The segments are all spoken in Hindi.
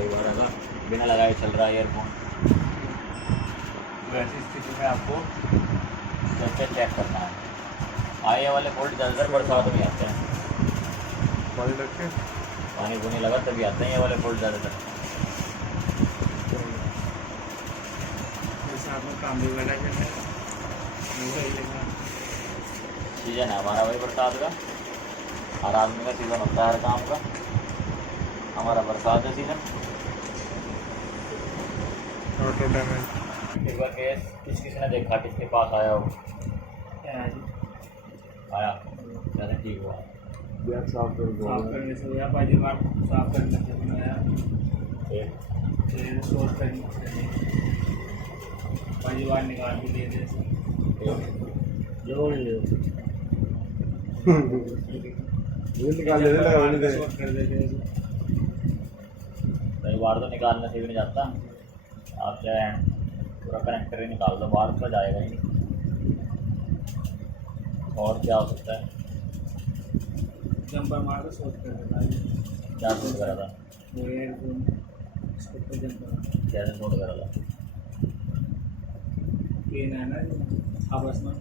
कई बार अगर बिना लगाए चल रहा है ईयरफोन, तो ऐसी स्थिति में आपको कैसे चेक करना है। ये वाले फोल्ड ज़्यादातर बरसात में आते हैं, पानी रख के पानी पुनी लगा तभी आते हैं ये वाले फोल्ड ज़्यादातर। जैसे आपने काम भी वाला चल रहा है सीजन है हमारा वही बरसात का, हर आदमी का सीज़न होता है हर काम का, हमारा बरसात है सीज़न। Auto damage. एक बार केस किस ने देखा, किसके पास आया हो, आया कैसे ठीक हुआ। बैग साफ कर दो। साफ करने से या पहली बार साफ करने से बनाया फिर सोच करनी पहली बार निकाल के दे दे जरूर नहीं है। ये निकाल दे लगाने दे। सोच कर देते कई बार तो निकालने से भी नहीं जाता, आप चाहे पूरा कनेक्टर ही निकाल दो, बाहर तो जाएगा ही नहीं। और क्या हो सकता है, जंपर मार के सोच कर देता है क्या शूट करा था, वो एयरफोन इसके ऊपर जंपर कैसे शूट करा था। पेन है ना आपस में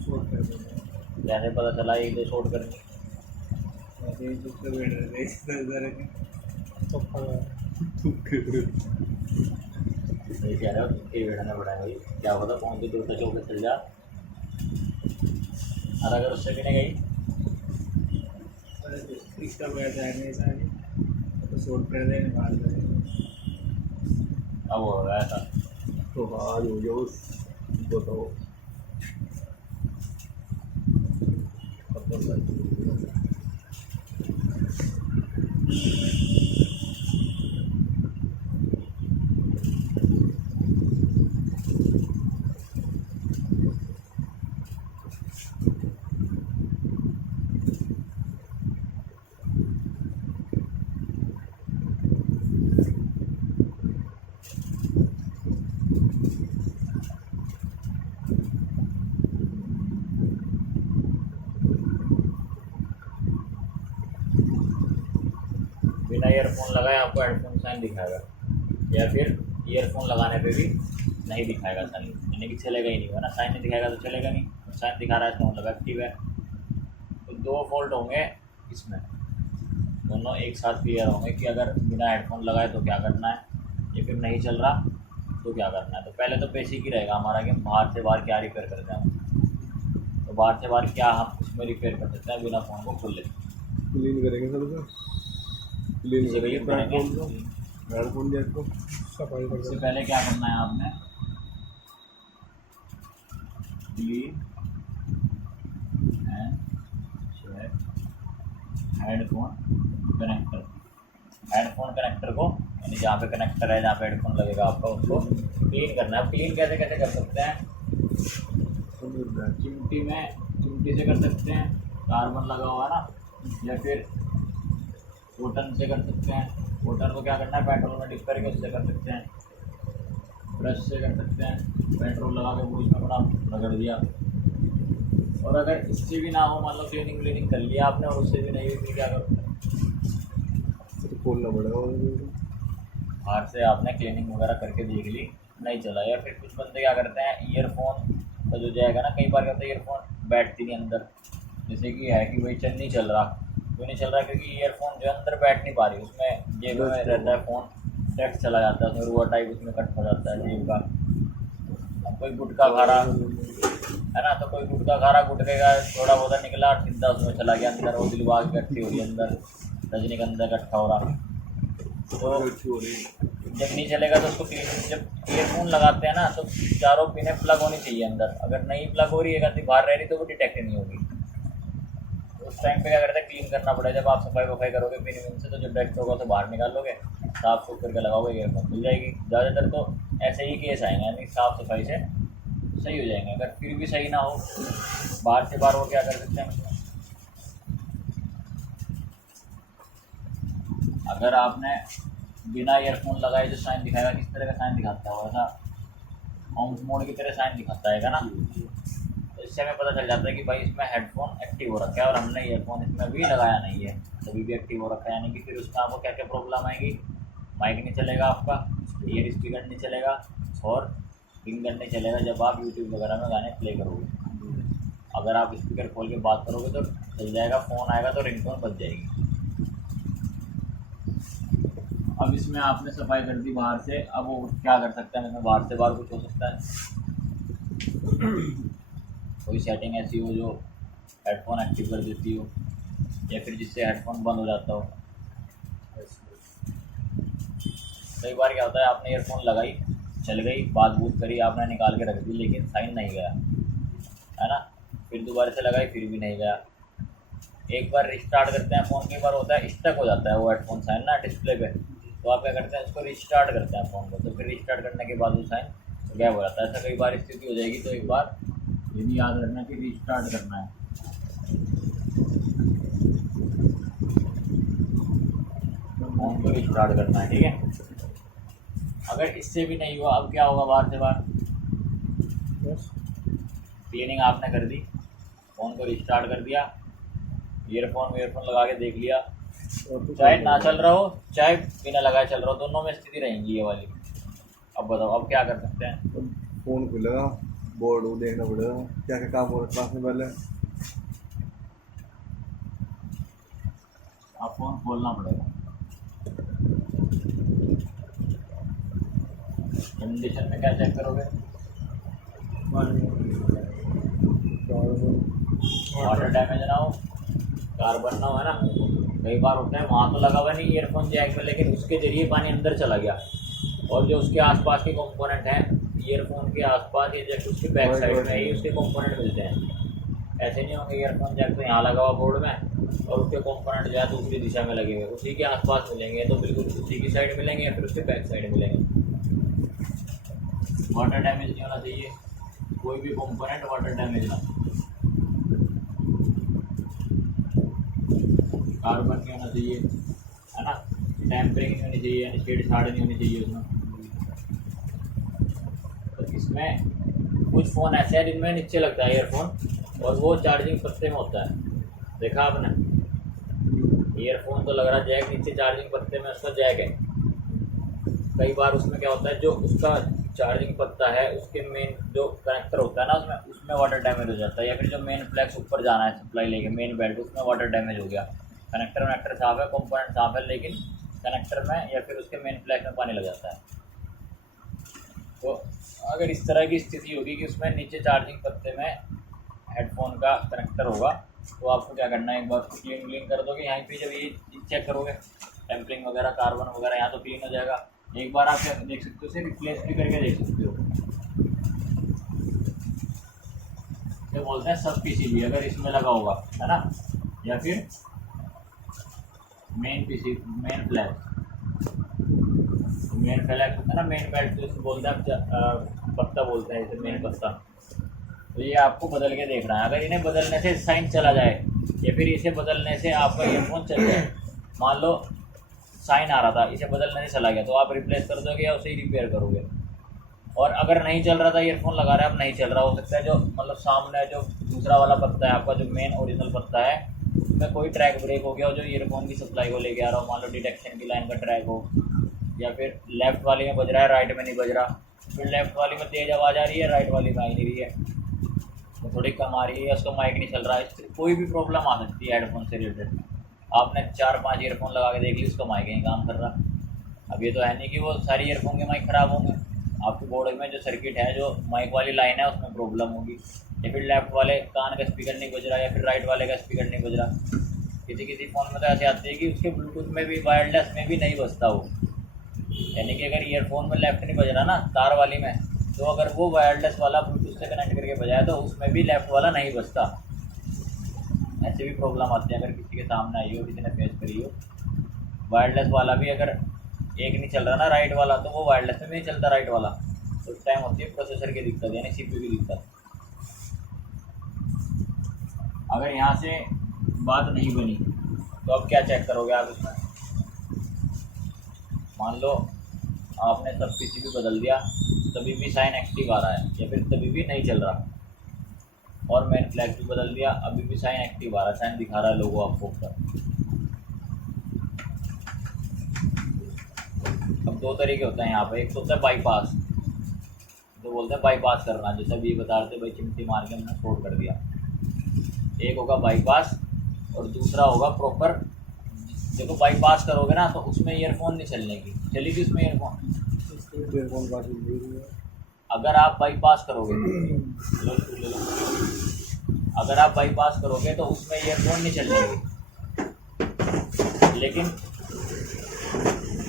सोच कर देते हैं कैसे पता चला एक दो शूट करनी। वैसे ही चुप के बैठ रहे थे इधर उधर के सही कह रहे हो, ये बैठना पड़ा है भाई, क्या पता कौन सी दूर से चौके चल जा, और अगर उससे भी नहीं गई इसका बैठ जाएगा सारी तो सोच कर दे निकाल दे अब हो गया ऐसा। तो आज हो गया उस बताओ। बिना ईयरफोन लगाए आपको हेडफोन साइन दिखाएगा, या फिर ईयरफोन लगाने पे भी नहीं दिखाएगा साइन, यानी कि चलेगा ही नहीं, वरना साइन नहीं दिखाएगा तो चलेगा नहीं। साइन दिखा रहा है तो मतलब एक्टिव है। तो दो फॉल्ट होंगे इसमें, दोनों एक साथ क्लियर होंगे कि अगर बिना हेडफोन लगाए तो क्या करना है, या फिर नहीं चल रहा तो क्या करना है। तो पहले तो बेसिक ही रहेगा हमारा कि हम बाहर से बाहर क्या रिपेयर करते हैं। तो बाहर से बाहर क्या हम उसमें रिपेयर कर सकते हैं बिना फ़ोन को खोले। क्लीन करेंगे सर सर क्लीन इसे वही करेंगे। हेडफोन जैक को सफाई कर सबसे पहले क्या करना है आपने, clean and check headphone connector. Headphone connector को यानी जहाँ पे कनेक्टर है, जहाँ पे हेडफोन लगेगा आपका, उसको क्लीन करना है। क्लीन कैसे कैसे कर सकते हैं, चिमटी से कर सकते हैं, कार्बन लगा हुआ ना, या फिर कॉटन से कर सकते हैं। कॉटन को क्या करना है, पेट्रोल में डिप करके उससे कर सकते हैं। ब्रश से कर सकते हैं, पेट्रोल लगा के पूरी में बड़ा रगड़ दिया। और अगर इससे भी ना हो, मान लो क्लीनिंग कर लिया आपने और उससे भी नहीं हुई, फिर क्या करोगे, खोलना पड़ेगा। बाहर से आपने क्लीनिंग वगैरह करके देख ली, नहीं चला। या फिर कुछ बंदे क्या करते हैं, ईयरफोन का जो जाएगा ना, कई बार कहते हैं ईयरफोन बैठती नहीं अंदर, जैसे कि है कि भाई चल नहीं चल रहा, क्यों नहीं चल रहा, क्योंकि ईयरफोन जो है अंदर बैठ नहीं पा रही, उसमें जेब में रहता है फ़ोन, टेक्स्ट चला जाता है उसमें, रुआ टाइप उसमें कट हो जाता है जेब का। अब कोई गुटखा खा रहा है ना, तो कोई गुटखा खा रहा, गुटखे का थोड़ा बहुत निकला, सीधा उसमें चला गया अंदर, वो दिलबाग इकट्ठी हो रही है अंदर, रजनीगंधा इकट्ठा हो रहा। तो जब नहीं चलेगा तो उसको जब ईयरफोन लगाते हैं ना, तो चारों पिनें प्लग होनी चाहिए अंदर। अगर नहीं प्लग हो रही है, अगर बाहर रह रही, तो वो डिटेक्ट नहीं होगी। तो उस टाइम पे क्या करते हैं, क्लीन करना पड़ेगा। जब आप सफाई वफाई करोगे पिन विन से, तो जब डेस्ट होगा तो बाहर निकाल लोगे, साफ सुफ करके लगाओगे, ईयरफोन खुल जाएगी। ज़्यादातर तो ऐसे ही केस आएंगे, यानी साफ़ सफाई से सही हो जाएंगे। अगर फिर भी सही ना हो, बाहर से बाहर वो क्या कर सकते हैं, अगर आपने बिना ईयरफोन लगाए जो साइन दिखाएगा, किस तरह का साइन दिखाता है, वैसा ऑन मोड की तरह साइन दिखाता है ना। तो इससे हमें पता चल जाता है कि भाई इसमें हेडफोन एक्टिव हो रखा है और हमने ईयरफोन इसमें भी लगाया नहीं है, तभी भी एक्टिव हो रखा है। यानी कि फिर उसमें आपको क्या क्या प्रॉब्लम आएगी, माइक नहीं चलेगा आपका, ईयर स्पीकर नहीं चलेगा और रिंगर नहीं चलेगा जब आप यूट्यूब वगैरह में गाने प्ले करोगे। अगर आप स्पीकर खोल के बात करोगे तो चल जाएगा, फ़ोन आएगा तो रिंगटोन बज जाएगी। अब इसमें आपने सफाई कर दी बाहर से, अब वो क्या कर सकता है, इसमें बाहर से बाहर कुछ हो सकता है? कोई सेटिंग ऐसी हो जो हेडफोन एक्टिव कर देती हो या फिर जिससे हेडफोन बंद हो जाता हो। कई बार क्या होता है, आपने ईयरफोन लगाई, चल गई, बात बूत करी, आपने निकाल के रख दी, लेकिन साइन नहीं गया, है ना। फिर दोबारा से लगाई, फिर भी नहीं गया। एक बार रिस्टार्ट करते हैं फ़ोन, कई बार होता है स्टक हो जाता है वो हेडफोन साइन ना डिस्प्ले पे, तो आप क्या करते हैं, उसको रिस्टार्ट करते हैं फ़ोन को, तो फिर रिस्टार्ट करने के बाद वो साइन गायब हो जाता है। ऐसा कई बार स्थिति हो जाएगी, तो एक बार ये भी याद रखना कि रिस्टार्ट करना है। फ़ोन को रिस्टार्ट करना है, ठीक है। अगर इससे भी नहीं हुआ, अब क्या होगा, बाहर से बाहर बस क्लीनिंग आपने कर दी, फ़ोन को रिस्टार्ट कर दिया, ईयरफोन लगा के देख लिया, और तो चाहे ना चल रहा हो चाहे बिना लगाए चल रहा हो, दोनों में स्थिति रहेंगी ये वाली। अब बताओ, अब क्या कर सकते हैं? फ़ोन खुलेगा, बोर्ड वो देखना पड़ेगा क्या क्या काम हो रहा है क्लास में पहले। आप फ़ोन खोलना पड़ेगा, कंडीशन में क्या चेक करोगे, वाटर डैमेज ना हो, कार्बन ना हो, है ना। कई बार होता है वहाँ तो लगा हुआ नहीं ईयरफोन जैक में, लेकिन उसके जरिए पानी अंदर चला गया और जो उसके आसपास के कंपोनेंट हैं ईयरफोन के आसपास, ये जैसे उसके बैक साइड में ही उसके कंपोनेंट मिलते हैं। ऐसे नहीं होंगे ईयरफोन जैक तो यहाँ लगा हुआ बोर्ड में और उसके कंपोनेंट जो है दूसरी दिशा में लगे हुए, उसी के आसपास मिलेंगे, तो बिल्कुल उसी की साइड मिलेंगे या फिर उसके बैक साइड मिलेंगे। वाटर डैमेज नहीं होना चाहिए, कोई भी कंपोनेंट वाटर डैमेज ना, कार्बन नहीं होना चाहिए, है ना, टेम्परिंग नहीं होनी चाहिए, यानी छेड़छाड़ नहीं होनी चाहिए उसमें। तो इसमें कुछ फ़ोन ऐसे हैं जिनमें नीचे लगता है ईयरफोन और वो चार्जिंग पत्ते में होता है, देखा आपने? ईयरफोन तो लग रहा है जैक, नीचे चार्जिंग पत्ते में उसका जैक है। कई बार उसमें क्या होता है, जो उसका चार्जिंग पत्ता है उसके मेन जो कनेक्टर होता है ना उसमें वाटर डैमेज हो जाता है, या फिर जो मेन फ्लैक्स ऊपर जाना है सप्लाई लेके मेन बेल्ट, उसमें वाटर डैमेज हो गया। कनेक्टर साफ है, कंपोनेंट साफ है, लेकिन कनेक्टर में या फिर उसके मेन फ्लैक्स में पानी लग जाता है। तो अगर इस तरह की स्थिति होगी कि उसमें नीचे चार्जिंग पत्ते में हेडफोन का कनेक्टर होगा, तो आपको क्या करना है, एक बार क्लीन कर दोगे। यहाँ पे जब ये चेक करोगे टेम्परिंग वगैरह, कार्बन वगैरह, यहाँ तो क्लीन हो जाएगा। एक बार आप क्या देख सकते हो, उसे रिप्लेस भी करके देख सकते हो। ये बोलते हैं सब पीसीबी अगर इसमें लगा होगा, है ना, या फिर मेन फ्लैश होता है ना, मेन बेल्ट जो इसको बोलते हैं, पत्ता बोलते हैं इसे, मेन पत्ता। तो ये आपको बदल के देखना है। अगर इन्हें बदलने से साइन चला जाए या फिर इसे बदलने से आपका ईयरफोन चल जाए, मान लो साइन आ रहा था, इसे बदलने से चला गया, तो आप रिप्लेस कर दोगे या उसे ही रिपेयर करोगे। और अगर नहीं चल रहा था, ईयरफोन लगा रहे हैं, अब नहीं चल रहा, हो सकता है जो मतलब सामने जो दूसरा वाला पत्ता है आपका, जो मेन ओरिजिनल पत्ता है, उसमें कोई ट्रैक ब्रेक हो गया हो जो ईयरफोन की सप्लाई को लेके आ रहा हो, मान लो डिटेक्शन की लाइन का ट्रैक हो, या फिर लेफ़्ट वाली में बज रहा है, राइट में नहीं बज रहा, फिर लेफ़्ट वाली में तेज़ आवाज़ आ रही है, राइट वाली में आ नहीं रही है, तो थोड़ी कम आ रही है, उसका माइक नहीं चल रहा है, इससे कोई भी प्रॉब्लम आ सकती है हेडफोन से रिलेटेड। आपने 4-5 ईयरफोन लगा के देख ली, उसका माइक नहीं काम कर रहा। अब ये तो है नहीं कि वो सारी ईयरफोन के माइक ख़राब होंगे, आपके बोर्ड में जो सर्किट है, जो माइक वाली लाइन है, उसमें प्रॉब्लम होगी, या फिर लेफ़्ट वाले कान का स्पीकर नहीं बज रहा, या फिर राइट वाले का स्पीकर नहीं बज रहा। किसी फ़ोन में तो ऐसे आते हैं कि उसके ब्लूटूथ में भी, वायरलेस में भी नहीं बजता वो, यानी कि अगर ईयरफोन में लेफ़्ट नहीं बज रहा ना, तार वाली में, तो अगर वो वायरलेस वाला ब्लूटूथ से कनेक्ट करके बजाया तो उसमें भी लेफ़्ट वाला नहीं बजता। ऐसे भी प्रॉब्लम आती है, अगर किसी के सामने आई हो, किसी ने फेस करी हो। वायरलेस वाला भी अगर एक नहीं चल रहा ना, राइट वाला, तो वो वायरलेस में भी नहीं चलता राइट वाला, तो उस टाइम होती है प्रोसेसर की दिक्कत, यानी CPU की दिक्कत। अगर यहाँ से बात नहीं बनी तो अब क्या चेक करोगे आप इसमें? मान लो आपने सब PCB बदल दिया, तभी भी साइन एक्टिव आ रहा है, या फिर तभी भी नहीं चल रहा, और मैंने फ्लैग भी बदल दिया, अभी भी साइन एक्टिव आ रहा है, साइन दिखा रहा है लोगो आपको ऊपर। दो तरीके होते हैं यहाँ पे। एक तो होता है बाईपास, जो बोलते हैं बाईपास करना, जैसे अभी बता रहे थे भाई चिमटी मार के हमने शॉर्ट कर दिया। एक होगा बाईपास और दूसरा होगा प्रॉपर। देखो बाईपास करोगे ना तो उसमें ईयरफोन नहीं चलने की, चलेगी उसमें ईयरफोन। ईयरफोन का अगर आप बाईपास करोगे ले लो। अगर आप बाईपास करोगे तो उसमें ईयरफोन नहीं चलेगी। लेकिन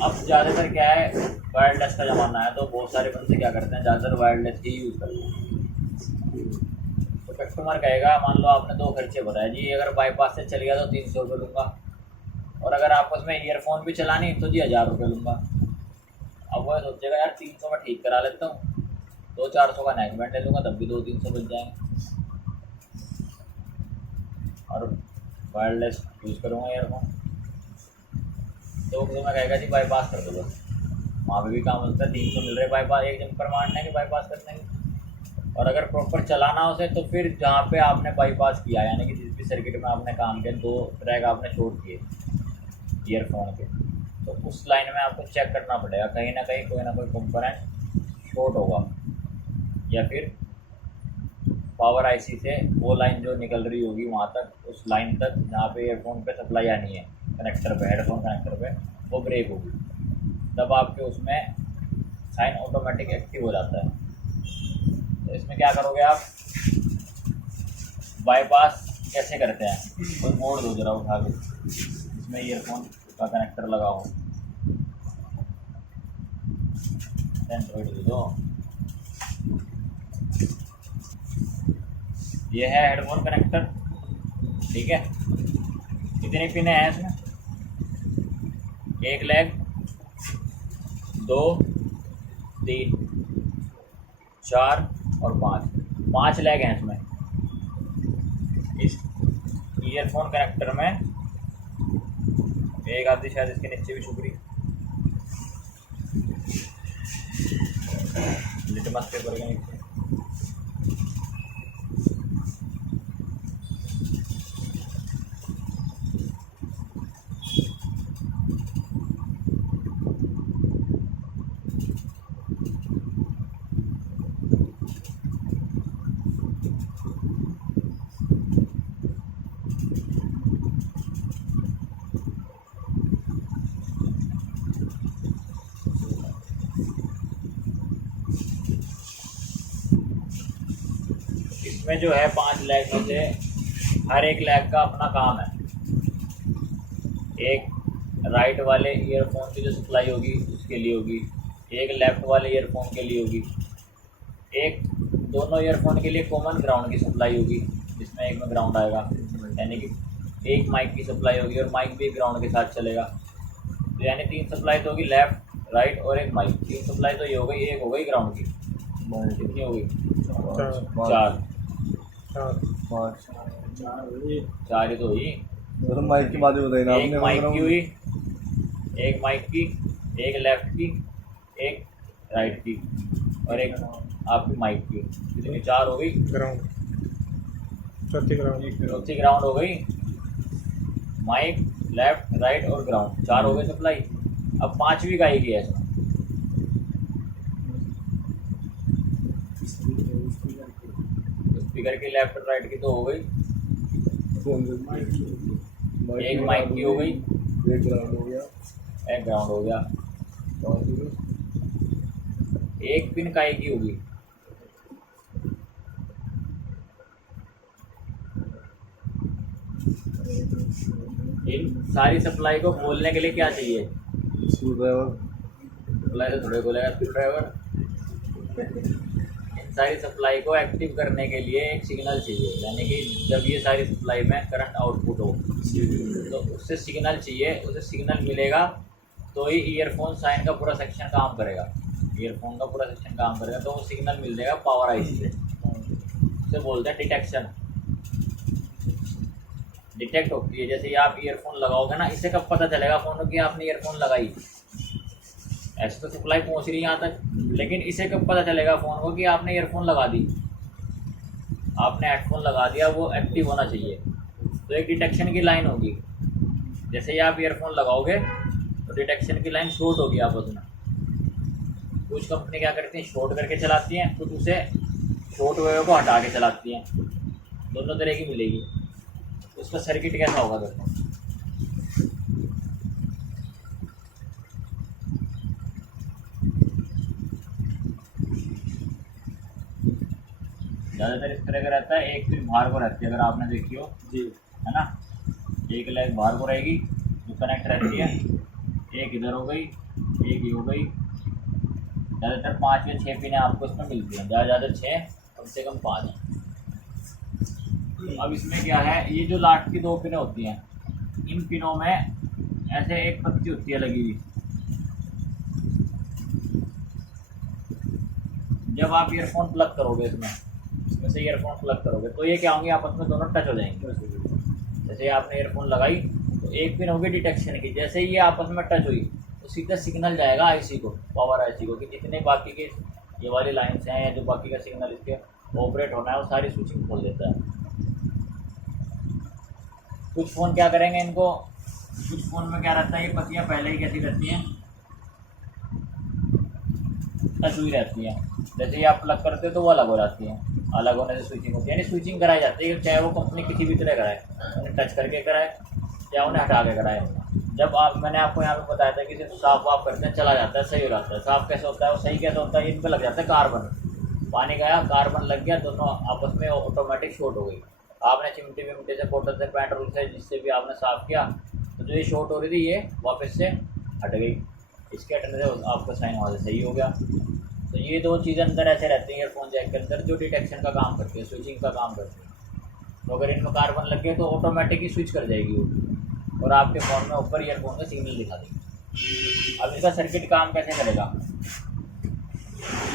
अब ज़्यादातर क्या है, वायरलेस का ज़माना है, तो बहुत सारे बंदे क्या करते हैं, ज़्यादातर वायरलेस ही यूज़ करते हैं। तो कस्टमर कहेगा, मान लो आपने 2 खर्चे बताए जी, अगर बाईपास से चल गया तो 300 रुपये लूँगा, और अगर आपको उसमें ईयरफोन भी चलानी तो जी 1000 रुपये लूँगा। अब वो सोचेगा यार 300 में ठीक करा लेता हूँ, 200-400 का नेक बैंड ले लूँगा, तब भी 200-300 बच जाएंगे, और वायरलेस यूज़ करूँगा ईयरफोन। तो मैं कहेगा जी बाईपास कर दो बस, वहाँ पे भी काम होता है, 300 मिल रहे बाईपास एक जंपर मारने के, बाईपास करने के। और अगर प्रॉपर चलाना उसे तो फिर जहाँ पे आपने बाईपास किया, यानी कि जिस भी सर्किट में आपने काम किया, 2 ट्रैक आपने शॉर्ट किए ईयरफोन के, तो उस लाइन में आपको चेक करना पड़ेगा, कहीं ना कहीं कोई ना कोई कंपोनेंट शॉर्ट होगा, या फिर पावर आईसी से वो लाइन जो निकल रही होगी वहाँ तक, उस लाइन तक जहाँ पे ईयरफोन पे सप्लाई आनी है, कनेक्टर पे, हेडफोन कनेक्टर पे, वो ब्रेक होगी, तब आपके उसमें साइन ऑटोमेटिक एक्टिव हो जाता है। तो इसमें क्या करोगे आप, बाईपास कैसे करते हैं, कोई बोर्ड दो जरा उठा के, इसमें ईयरफोन का कनेक्टर लगाओ, एंड्रॉइड दे दो। ये है हेडफोन कनेक्टर, ठीक है। कितनी पिन है इसमें, 1 लेग, 2, 3, 4 और 5 लेग हैं इसमें। इस ईयरफोन कनेक्टर में एक आधी शायद इसके नीचे भी छुप रही, लिटमस पेपर के नीचे। इसमें जो है 5 लैग में से हर एक लैग का अपना काम है। एक राइट वाले ईयरफोन की जो सप्लाई होगी उसके लिए होगी, एक लेफ़्ट वाले ईयरफोन के लिए होगी, एक दोनों ईयरफोन के लिए कॉमन ग्राउंड की सप्लाई होगी, जिसमें एक में ग्राउंड आएगा, यानी कि एक माइक की सप्लाई होगी और माइक भी ग्राउंड के साथ चलेगा। तो यानी 3 सप्लाई तो होगी, लेफ़्ट राइट और एक माइक, 3 सप्लाई तो ये हो गई, एक हो गई ग्राउंड की। कितनी हो गई, 4 4 ही तो हुई। तो माइक की बात बताई ना एक माइक की हुई, एक माइक की, एक लेफ्ट की, एक राइट की और एक आपकी माइक की, कितनी 4 हो गई। ग्राउंड, चौथी ग्राउंड हो गई, माइक, लेफ्ट, राइट और ग्राउंड, 4 हो गए सप्लाई। अब 5वीं का आएगी ऐसा, स्पीकर की लेफ्ट और राइट की तो हो गई, एक माइक की हो गई, एक ग्राउंड हो गया, एक ग्राउंड हो गया, एक पिन काय की होगी, इन सारी सप्लाई को खोलने के लिए क्या चाहिए, स्क्रू ड्राइवर। सप्लाई से थोड़े खोलेगा स्क्रू ड्राइवर। इन सारी सप्लाई को एक्टिव करने के लिए एक सिग्नल चाहिए, यानी कि जब ये सारी सप्लाई में करंट आउटपुट हो तो उससे सिग्नल चाहिए, उसे सिग्नल मिलेगा तो ही ईयरफोन साइन का पूरा सेक्शन काम करेगा, ईयरफोन का पूरा सेक्शन काम करेगा। तो वो सिग्नल मिल जाएगा पावर आईसी से, उसे बोलते हैं डिटेक्शन। डिटेक्ट होती है, जैसे ये आप ईयरफोन लगाओगे ना, इसे कब पता चलेगा फ़ोन को कि आपने ईयरफोन लगाई, ऐसे तो सप्लाई पहुंच रही है यहाँ तक, लेकिन इसे कब पता चलेगा फ़ोन को कि आपने ईयरफोन लगा दी, आपने हेडफोन लगा दिया, वो एक्टिव होना चाहिए। तो एक डिटेक्शन की लाइन होगी, जैसे ही आप ईयरफोन लगाओगे तो डिटेक्शन की लाइन शॉर्ट होगी आपस में, कुछ कंपनी क्या करती है, शॉर्ट करके चलाती हैं, कुछ उसे शॉर्ट वेव को हटा के चलाती हैं, दोनों तरह की मिलेगी। उसका सर्किट कैसा होगा देखो। ज़्यादातर इस तरह का रहता है, एक फिर बाहर को रहती है, अगर आपने देखी हो, जी है ना, एक लेग बाहर को रहेगी जो कनेक्ट रहती है, एक इधर हो गई, एक ये हो गई। ज़्यादातर 5 या 6 पिनें आपको इसमें मिलती हैं, ज़्यादा 6, कम से कम 5। अब इसमें क्या है, ये जो लास्ट की 2 पिनें होती हैं, इन पिनों में ऐसे एक पत्ती होती है लगी हुई। जब आप ईयरफोन प्लग करोगे इसमें से ईयरफोन प्लग करोगे तो ये क्या होंगे, आपस में दोनों टच हो जाएंगे। जैसे आपने ईयरफोन लगाई तो एक पिन होगी डिटेक्शन की, जैसे ही ये आपस में टच हुई तो सीधा सिग्नल जाएगा आईसी को, पावर आईसी को, कि जितने बाकी के ये वाली लाइन्स हैं या जो बाकी का सिग्नल इसके ऑपरेट होना है वो सारी स्विचिंग खोल देता है। कुछ फ़ोन क्या करेंगे इनको, कुछ फ़ोन में क्या रहता है, ये पत्तियाँ पहले ही कैसी रहती हैं, टच हुई रहती हैं। जैसे ही आप प्लग करते हो तो वो अलग हो जाती हैं, अलग होने से स्विचिंग होती है, यानी स्विचिंग कराई जाती है, चाहे वो कंपनी किसी भी तरह कराए, उन्हें टच करके कराए या उन्हें हटा के कराए। जब आप, मैंने आपको यहाँ पे बताया था कि सिर्फ साफ वाफ करते हैं चला जाता है, सही हो जाता है। साफ कैसे होता है, वो सही कैसे होता है, इन पर लग जाता है कार्बन, पानी गया कार्बन लग गया, दोनों आपस में ऑटोमेटिक शॉर्ट हो गई। आपने चिमटी विमटी से, बोतल से, पेट्रोल से, जिससे भी आपने साफ़ किया तो जो ये शॉर्ट हो रही थी ये वापस से हट गई, इसके हटने से आपका साइन वहाँ से सही हो गया। तो ये 2 चीज़ें अंदर ऐसे रहती हैं ईयरफोन जैक के अंदर, जो डिटेक्शन का काम करती है, स्विचिंग का काम करती है। तो अगर इनमें कार्बन लग गया तो ऑटोमेटिक ही स्विच कर जाएगी वो, और आपके फ़ोन में ऊपर ईयरफोन का सिग्नल दिखा देगी। अब इसका सर्किट काम कैसे करेगा,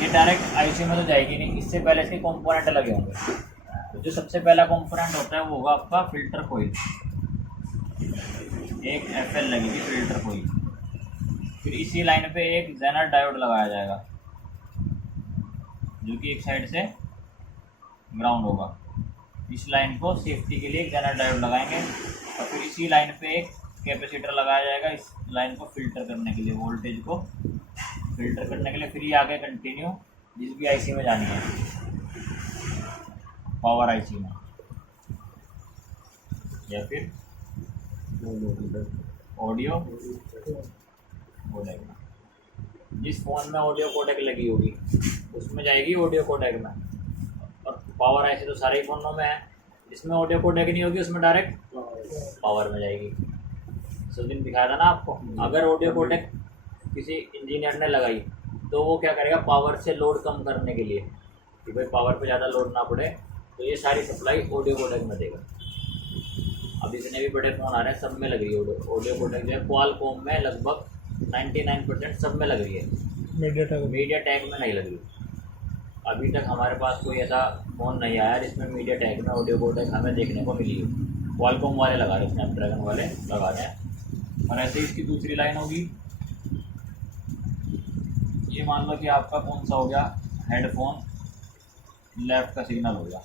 ये डायरेक्ट आईसी में तो जाएगी नहीं, इससे पहले इसके कंपोनेंट लगे होंगे। तो जो सबसे पहला कंपोनेंट होता है वो होगा आपका फ़िल्टर कोइल, एक एफएल लगेगी फ़िल्टर कोइल। फिर इसी लाइन पे एक जेनर डायोड लगाया जाएगा जो कि एक साइड से ग्राउंड होगा। इस लाइन को सेफ्टी के लिए एक जेनर डायोड लगाएंगे, और फिर इसी लाइन पे एक कैपेसिटर लगाया जाएगा इस लाइन को फिल्टर करने के लिए, वोल्टेज को फिल्टर करने के लिए। फिर ये आगे कंटिन्यू जिस भी आईसी में जानी है, पावर आईसी में या फिर ऑडियो कोडेक में, जिस फ़ोन में ऑडियो कोडेक लगी होगी उसमें जाएगी ऑडियो कोडेक में। और पावर आईसी तो सारे ही फ़ोनों में है, जिसमें ऑडियो कोडेक नहीं होगी उसमें डायरेक्ट पावर में जाएगी। उस दिन दिखाया था ना आपको, अगर ऑडियो कोडेक किसी इंजीनियर ने लगाई तो वो क्या करेगा, पावर से लोड कम करने के लिए कि भाई पावर पे ज़्यादा लोड ना पड़े, तो ये सारी सप्लाई ऑडियो कोडेक में देगा। अब जितने भी बड़े फ़ोन आ रहे हैं सब में लग रही है ऑडियो कोडेक, जो है क्वालकॉम में लगभग 99% सब में लग रही है, मीडिया टेक में नहीं लग रही। अभी तक हमारे पास कोई ऐसा फ़ोन नहीं आया जिसमें मीडिया टेक में ऑडियो कोडेक हमें देखने को मिली हो। क्वालकॉम वाले लगा रहे, स्नैपड्रैगन वाले लगा रहे हैं। और ऐसे ही इसकी दूसरी लाइन होगी, ये मान लो कि आपका कौन सा हो गया, हेडफोन लेफ़्ट का सिग्नल हो गया,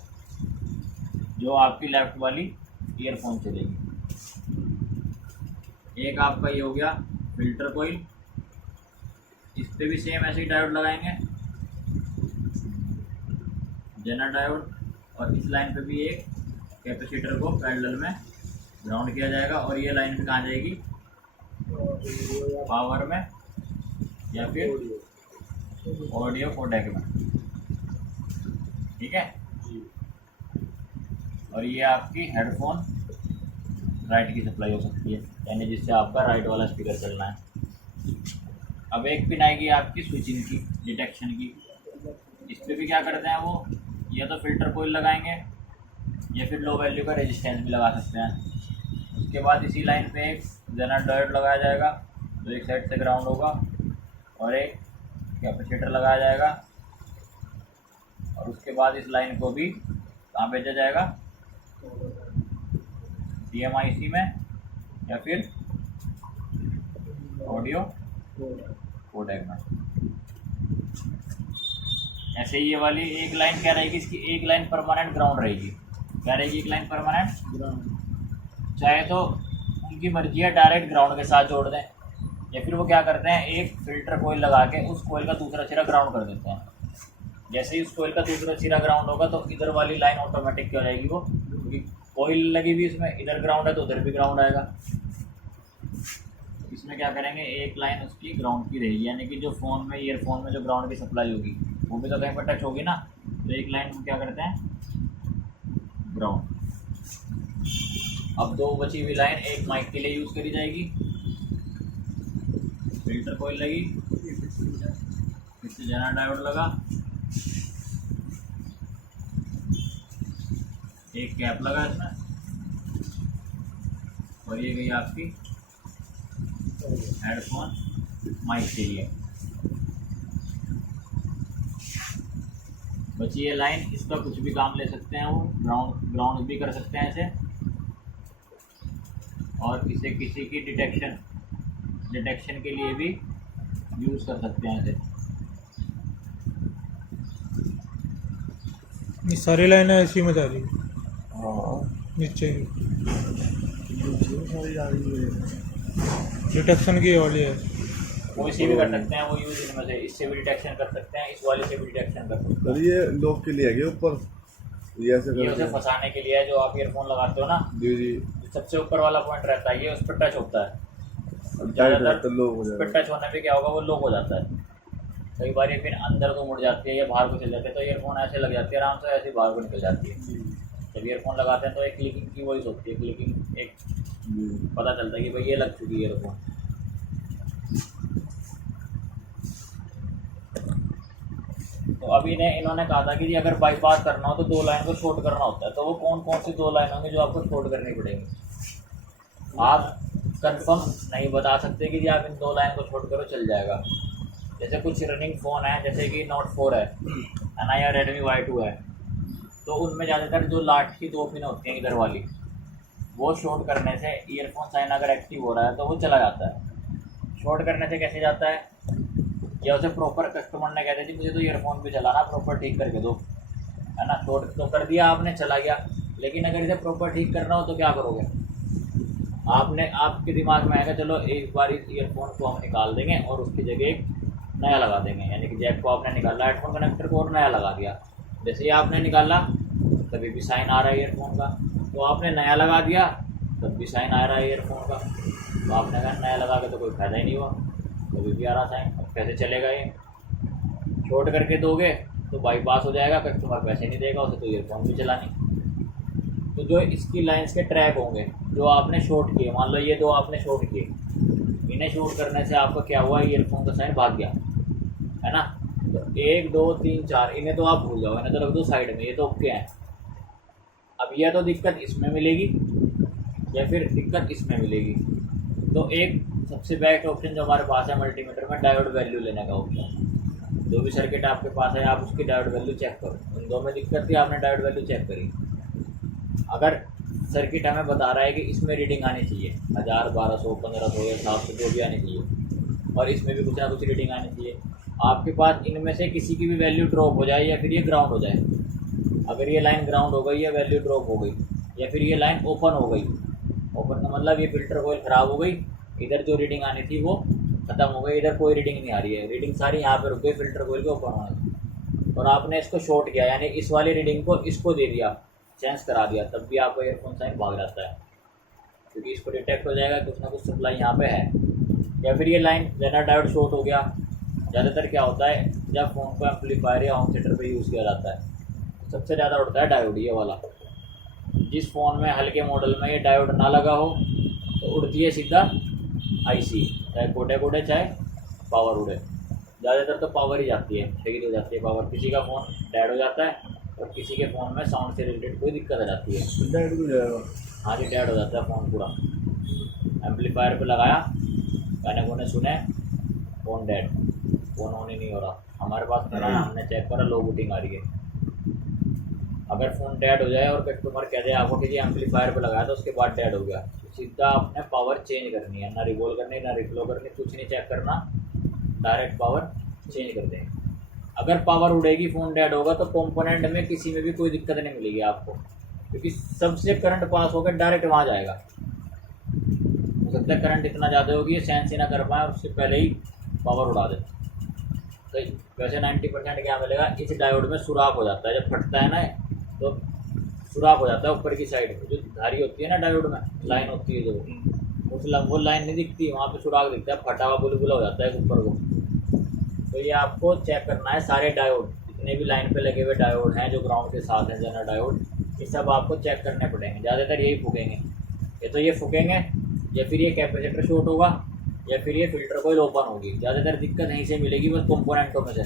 जो आपकी लेफ़्ट वाली ईयरफोन चलेगी। एक आपका ये हो गया फिल्टर कोइल, इस पर भी सेम ऐसे ही डायोड लगाएंगे, जेनर डायोड, और इस लाइन पे भी एक कैपेसिटर को पैरेलल में ग्राउंड किया जाएगा। और ये लाइन पे कहाँ जाएगी, पावर में या फिर ऑडियो कोडेक में, ठीक है। और ये आपकी हेडफोन राइट की सप्लाई हो सकती है, यानी जिससे आपका राइट वाला स्पीकर चलना है। अब एक पिन आएगी आपकी स्विचिंग की, डिटेक्शन की। इस पर भी क्या करते हैं वो, या तो फिल्टर कोइल लगाएंगे या फिर लो वैल्यू का रेजिस्टेंस भी लगा सकते हैं। उसके बाद इसी लाइन पे एक जेनर डायोड लगाया जाएगा जो एक साइड से ग्राउंड होगा, और एक कैपेसिटर लगाया जाएगा। और उसके बाद इस लाइन को भी कहाँ भेजा जाएगा, CMIC में या फिर ऑडियो कोडेक में। ऐसे ही ये वाली एक लाइन क्या रहेगी, इसकी एक लाइन परमानेंट ग्राउंड रहेगी। क्या रहेगी, एक लाइन परमानेंट ग्राउंड। चाहे तो उनकी मर्जी है डायरेक्ट ग्राउंड के साथ जोड़ दें, या फिर वो क्या करते हैं, एक फिल्टर कोयल लगा के उस कोयल का दूसरा सिरा ग्राउंड कर देते हैं। जैसे ही उस कोयल का दूसरा सिरा ग्राउंड होगा तो इधर वाली लाइन ऑटोमेटिक क्या हो जाएगी वो, क्योंकि कोयल लगी हुई इसमें, इधर ग्राउंड है तो उधर भी ग्राउंड आएगा। इसमें क्या करेंगे, एक लाइन उसकी ग्राउंड की रहेगी, यानी कि जो फ़ोन में, ईयरफोन में जो ग्राउंड की सप्लाई होगी वो भी तो कहीं पर टच होगी ना, तो एक लाइन हम क्या करते हैं, ग्राउंड। अब दो बची हुई लाइन एक माइक के लिए यूज़ करी जाएगी, फिल्टर कोयल लगी, फिर से जेनर डायोड लगा, एक कैप लगा इसमें, और ये गई आपकी हेडफोन माइक के लिए। बची ये लाइन, इसका कुछ भी काम ले सकते हैं, वो ग्राउंड भी कर सकते हैं इसे, और इसे किसी की डिटेक्शन के लिए भी यूज़ कर सकते हैं इसे। ये सारी लाइनें ऐसी में जा रही है हाँ नीचे की, नीचे सारी आ रही है। डिटेक्शन की वाली है। वो इसे भी कर सकते हैं, वो यूज़ इनमें से, इससे भी डिटेक्शन कर सकते हैं, इस वाले से भी डिटेक्शन कर सकते हैं। सर ये लॉक के लिए है क्या ऊपर, ये ऐसे ये करके उसे फंसाने के लिए है, जो आप ईयरफोन लगाते हो ना, जी जी, सबसे ऊपर वाला पॉइंट रहता है, ये उस पर टच होता है। टाइट ज़्यादातर रहता है, लॉक हो उस पर जाएगा। टच होने पे क्या होगा, वो लॉक हो जाता है। कई बार ये फिर अंदर को मुड़ जाती है या बाहर को चल जाते हैं, तो ईयरफोन ऐसे लग जाती है आराम से, ऐसे बाहर को निकल जाती है। जब ईयरफोन लगाते हैं तो एक क्लिकिंग की वॉइस होती है, क्लिकिंग एक जी पता चलता है कि भाई ये लग चुकी है ईयरफोन। तो अभी इन्होंने कहा था कि जी अगर बाईपास करना हो तो दो लाइन को शॉर्ट करना होता है, तो वो कौन कौन सी दो लाइन होंगी जो आपको शॉर्ट करनी पड़ेगी। आप कंफर्म नहीं बता सकते कि जी आप इन दो लाइन को शॉर्ट करो चल जाएगा। जैसे कुछ रनिंग फ़ोन है, जैसे कि Note 4 है ना, या Redmi Y2 है, तो उनमें ज़्यादातर जो लास्ट की दो पिन होती हैं इधर वाली, वो शॉर्ट करने से ईयरफोन साइन अगर एक्टिव हो रहा है तो वो चला जाता है। शॉर्ट करने से कैसे जाता है, या उसे प्रॉपर कस्टमर ने कहते जी मुझे तो ईयरफोन भी चलाना, प्रॉपर ठीक करके दो, है ना। शॉर्ट तो कर दिया आपने, चला गया, लेकिन अगर इसे प्रॉपर ठीक करना हो तो क्या करोगे, आपके दिमाग में आएगा चलो एक बार इस ईयरफोन को हम निकाल देंगे और उसकी जगह एक नया लगा देंगे, यानी कि जैक को आपने निकाला, हेडफोन कनेक्टर को, और नया लगा दिया। जैसे ही आपने निकाला तभी भी साइन आ रहा है ईयरफोन का, तो आपने नया लगा दिया तब भी साइन आ रहा है ईयरफोन का, तो आपने कहा नया लगा के तो कोई फ़ायदा ही नहीं हुआ, तभी भी आ रहा साइन। अब कैसे चलेगा ये, शॉर्ट करके दोगे तो बाईपास हो जाएगा, कस्टमर पैसे नहीं देगा, उसे तो ईयरफोन भी चलानी। तो जो इसकी लाइंस के ट्रैक होंगे जो आपने शॉर्ट किए, मान लो ये दो आपने शॉर्ट किए, इन्हें शॉर्ट करने से आपका क्या हुआ, ईयरफोन का साइन भाग गया, है ना। तो 1 2 3 4 इन्हें तो आप भूल जाओ, इन्हें तो रख दो साइड में, ये तो ओके हैं। अब यह तो दिक्कत इसमें मिलेगी या फिर दिक्कत इसमें मिलेगी, तो एक सबसे बेस्ट ऑप्शन जो हमारे पास है मल्टीमीटर में, डायोड वैल्यू लेने का ऑप्शन। जो भी सर्किट आपके पास है आप उसकी डायोड वैल्यू चेक करो। इन दो में दिक्कत थी, आपने डायोड वैल्यू चेक करी, अगर सर्किट हमें बता रहा है कि इसमें रीडिंग आनी चाहिए 1000 1200 1500 या 700 जो भी आनी चाहिए, और इसमें भी कुछ ना कुछ रीडिंग आनी चाहिए, आपके पास इनमें से किसी की भी वैल्यू ड्रॉप हो जाए या फिर ये ग्राउंड हो जाए, अगर ये लाइन ग्राउंड हो गई या वैल्यू ड्रॉप हो गई, या फिर ये लाइन ओपन हो गई, ओपन का मतलब ये फिल्टर कोयल ख़राब हो गई, इधर जो रीडिंग आनी थी वो ख़त्म हो गई, इधर कोई रीडिंग नहीं आ रही है, रीडिंग सारी यहाँ पे रुक गई फिल्टर कोयल के ओपन होने से, और आपने इसको शॉर्ट किया, यानी इस वाली रीडिंग को इसको दे दिया, चेंज करा दिया, तब भी आपका ईयरफोन साइन भाग जाता है, क्योंकि इसको डिटेक्ट हो जाएगा कुछ ना कुछ सप्लाई यहाँ पे है। या फिर ये लाइन जेनर डायोड शॉर्ट हो गया, ज़्यादातर क्या होता है जब फ़ोन को एम्पलीफायर या होम थिएटर पे यूज़ किया जाता है सबसे ज़्यादा उड़ता है डायोड, ये वाला। जिस फ़ोन में हल्के मॉडल में ये डायोड ना लगा हो तो उड़ती है सीधा आईसी, चाहे कोटे कोटे चाहे पावर उड़े, ज़्यादातर तो पावर ही जाती है, शहीद हो जाती है पावर, किसी का फ़ोन डेड हो जाता है और किसी के फ़ोन में साउंड से रिलेटेड कोई दिक्कत आ जाती है। डेड हो जाएगा, हाँ जी, डेड हो जाता है फ़ोन पूरा, एम्पलीफायर पे लगाया, गाने गुने सुने, फ़ोन डेड, फ़ोन ऑन ही नहीं हो रहा। हमारे पास करा, हमने चेक करा, लो बूटिंग आ रही है। अगर फ़ोन डेड हो जाए और कस्टमर कह दे आपको कि एम्पलीफायर पे लगाया तो उसके बाद डेड हो गया, तो सीधा आपने पावर चेंज करनी है, ना रिवॉल्व करनी ना रिफ्लो करनी, कुछ नहीं चेक करना, डायरेक्ट पावर चेंज कर देंगे। अगर पावर उड़ेगी फ़ोन डेड होगा तो कंपोनेंट में किसी में भी कोई दिक्कत नहीं मिलेगी आपको, क्योंकि सबसे करंट पास होकर डायरेक्ट वहाँ जाएगा, सकता है करंट इतना ज़्यादा होगी ये सेंस ही ना कर पाए और उससे पहले ही पावर उड़ा दे। तो वैसे 90% क्या मिलेगा, इस डायोड में सुराख हो जाता है जब फटता है ना, तो सुराख हो जाता है ऊपर की साइड में, जो धारी होती है ना डायोड में, लाइन होती है जो वो लाइन नहीं दिखती, वहाँ पे सुराख दिखता है, फटा हुआ बुलबुला हो जाता है ऊपर को। तो ये आपको चेक करना है, सारे डायोड जितने भी लाइन पे लगे हुए डायोड हैं जो ग्राउंड के साथ हैं जनरल डायोड, ये सब आपको चेक करने पड़ेंगे। ज़्यादातर यही फूकेंगे, ये तो ये फूकेंगे या फिर ये कैपेसिटर शॉर्ट होगा या फिर ये फिल्टर कोई ओपन होगी। ज़्यादातर दिक्कत यहीं से मिलेगी, बस कंपोनेंटों में से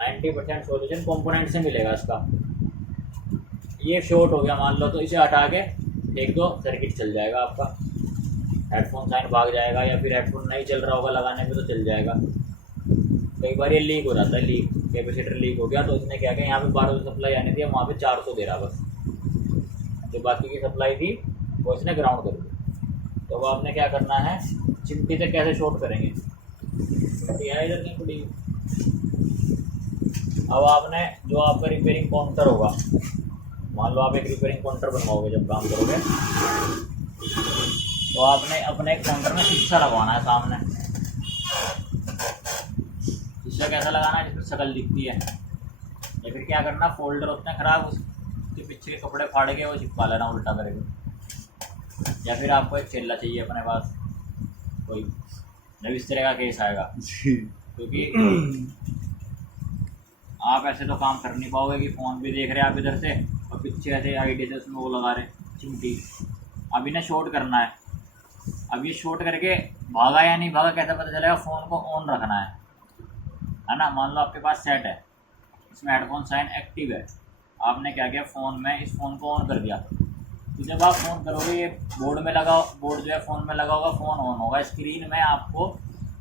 90% सॉल्यूशन कंपोनेंट से मिलेगा इसका। ये शॉर्ट हो गया मान लो, तो इसे हटा के एक दो सर्किट चल जाएगा आपका, हेडफोन साइन भाग जाएगा, या फिर हेडफोन नहीं चल रहा होगा लगाने में तो चल जाएगा। कई बार ये लीक हो जाता है, लीक कैपेसिटर लीक हो गया तो इसने क्या किया, यहाँ पे 1200 सप्लाई आनी थी, वहाँ पे 400 दे रहा बस, जो बाकी की सप्लाई थी वो इसने ग्राउंड कर दी। तो अब आपने क्या करना है, चिमटी से कैसे शॉर्ट करेंगे, इधर नहीं पड़ी। अब आपने जो आपका रिपेयरिंग काउंटर होगा, मान लो आप एक रिपेयरिंग काउंटर बनवाओगे जब काम करोगे, तो आपने अपने एक काउंटर में शीशा लगवाना है सामने। शीशा कैसा लगाना है, जिसमें शक्ल दिखती है, या फिर क्या करना, फोल्डर उतने ख़राब उसके पीछे के कपड़े फाड़ के वो चिपका लेना उल्टा करके, या फिर आपको एक चेल्ला चाहिए अपने पास कोई, जब इस तरह का केस आएगा, क्योंकि आप ऐसे तो काम कर नहीं पाओगे कि फ़ोन भी देख रहे हैं आप इधर से और पीछे ऐसे आईडी से उसमें वो लगा रहे चिमटी। अब इन्हें शॉर्ट करना है। अब ये शॉर्ट करके भागा या नहीं भागा कैसे पता चलेगा, फ़ोन को ऑन रखना है ना। मान लो आपके पास सेट है, इसमें हेडफोन साइन एक्टिव है, आपने क्या किया, फ़ोन में इस फ़ोन को ऑन कर दिया, तो जब आप फ़ोन करोगे ये बोर्ड में लगा, बोर्ड जो है फ़ोन में लगा होगा, फ़ोन ऑन होगा, स्क्रीन में आपको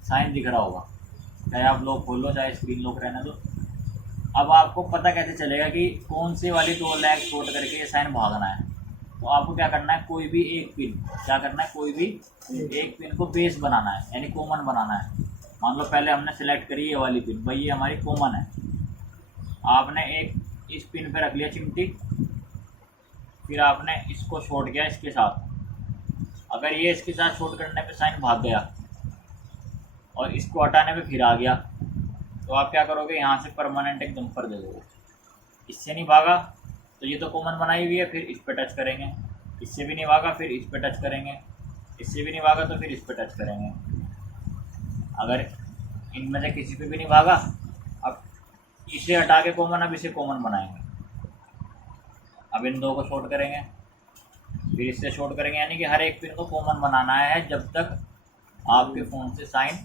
साइन दिख रहा होगा, चाहे आप लॉक खोल लो चाहे स्क्रीन लॉक रहने दो। अब आपको पता कैसे चलेगा कि कौन से वाली 2 लैग शॉर्ट करके ये साइन भागना है, तो आपको क्या करना है, कोई भी एक पिन, क्या करना है, कोई भी एक पिन को बेस बनाना है, यानी कॉमन बनाना है। मान लो पहले हमने सेलेक्ट करी ये वाली पिन, भाई ये हमारी कॉमन है, आपने एक इस पिन पे रख लिया चिमटी, फिर आपने इसको शॉर्ट किया इसके साथ। अगर ये इसके साथ शॉर्ट करने पे साइन भाग गया और इसको हटाने पे फिर आ गया, तो आप क्या करोगे, यहाँ से परमानेंट एक जंपर दे दोगे। इससे नहीं भागा तो ये तो कॉमन बनाई हुई है, फिर इस पे टच करेंगे, इससे भी नहीं भागा फिर इस पे टच करेंगे, इससे भी नहीं भागा तो फिर इस पे टच करेंगे। अगर इनमें से किसी पे भी नहीं भागा, अब इसे हटा के कॉमन, अब इसे कॉमन बनाएंगे। अब इन 2 को शॉर्ट करेंगे, फिर इससे शॉर्ट करेंगे, यानी कि हर एक पिन को कॉमन बनाना है जब तक आपके फ़ोन से साइन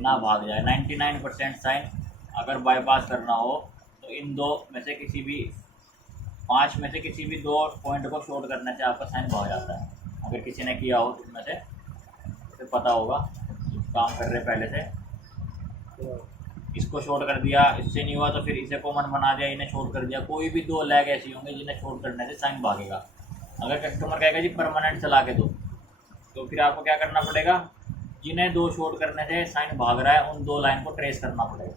ना भाग जाए। 99% साइन अगर बाईपास करना हो तो इन 2 में से किसी भी 5 में से किसी भी 2 पॉइंट को शॉर्ट करने से आपका साइन भाग जाता है। अगर किसी ने किया हो तो उसमें से तो पता होगा, काम कर रहे पहले से, इसको शॉर्ट कर दिया, इससे नहीं हुआ तो फिर इसे कॉमन बना दिया, इन्हें शॉर्ट कर दिया। कोई भी 2 लैग ऐसी होंगे जिन्हें शॉर्ट करने से साइन भागेगा। अगर कस्टमर कहेगा जी परमानेंट चला के दो, तो फिर आपको क्या करना पड़ेगा, जिन्हें 2 शॉर्ट करने से साइन भाग रहा है उन 2 लाइन को ट्रेस करना पड़ेगा।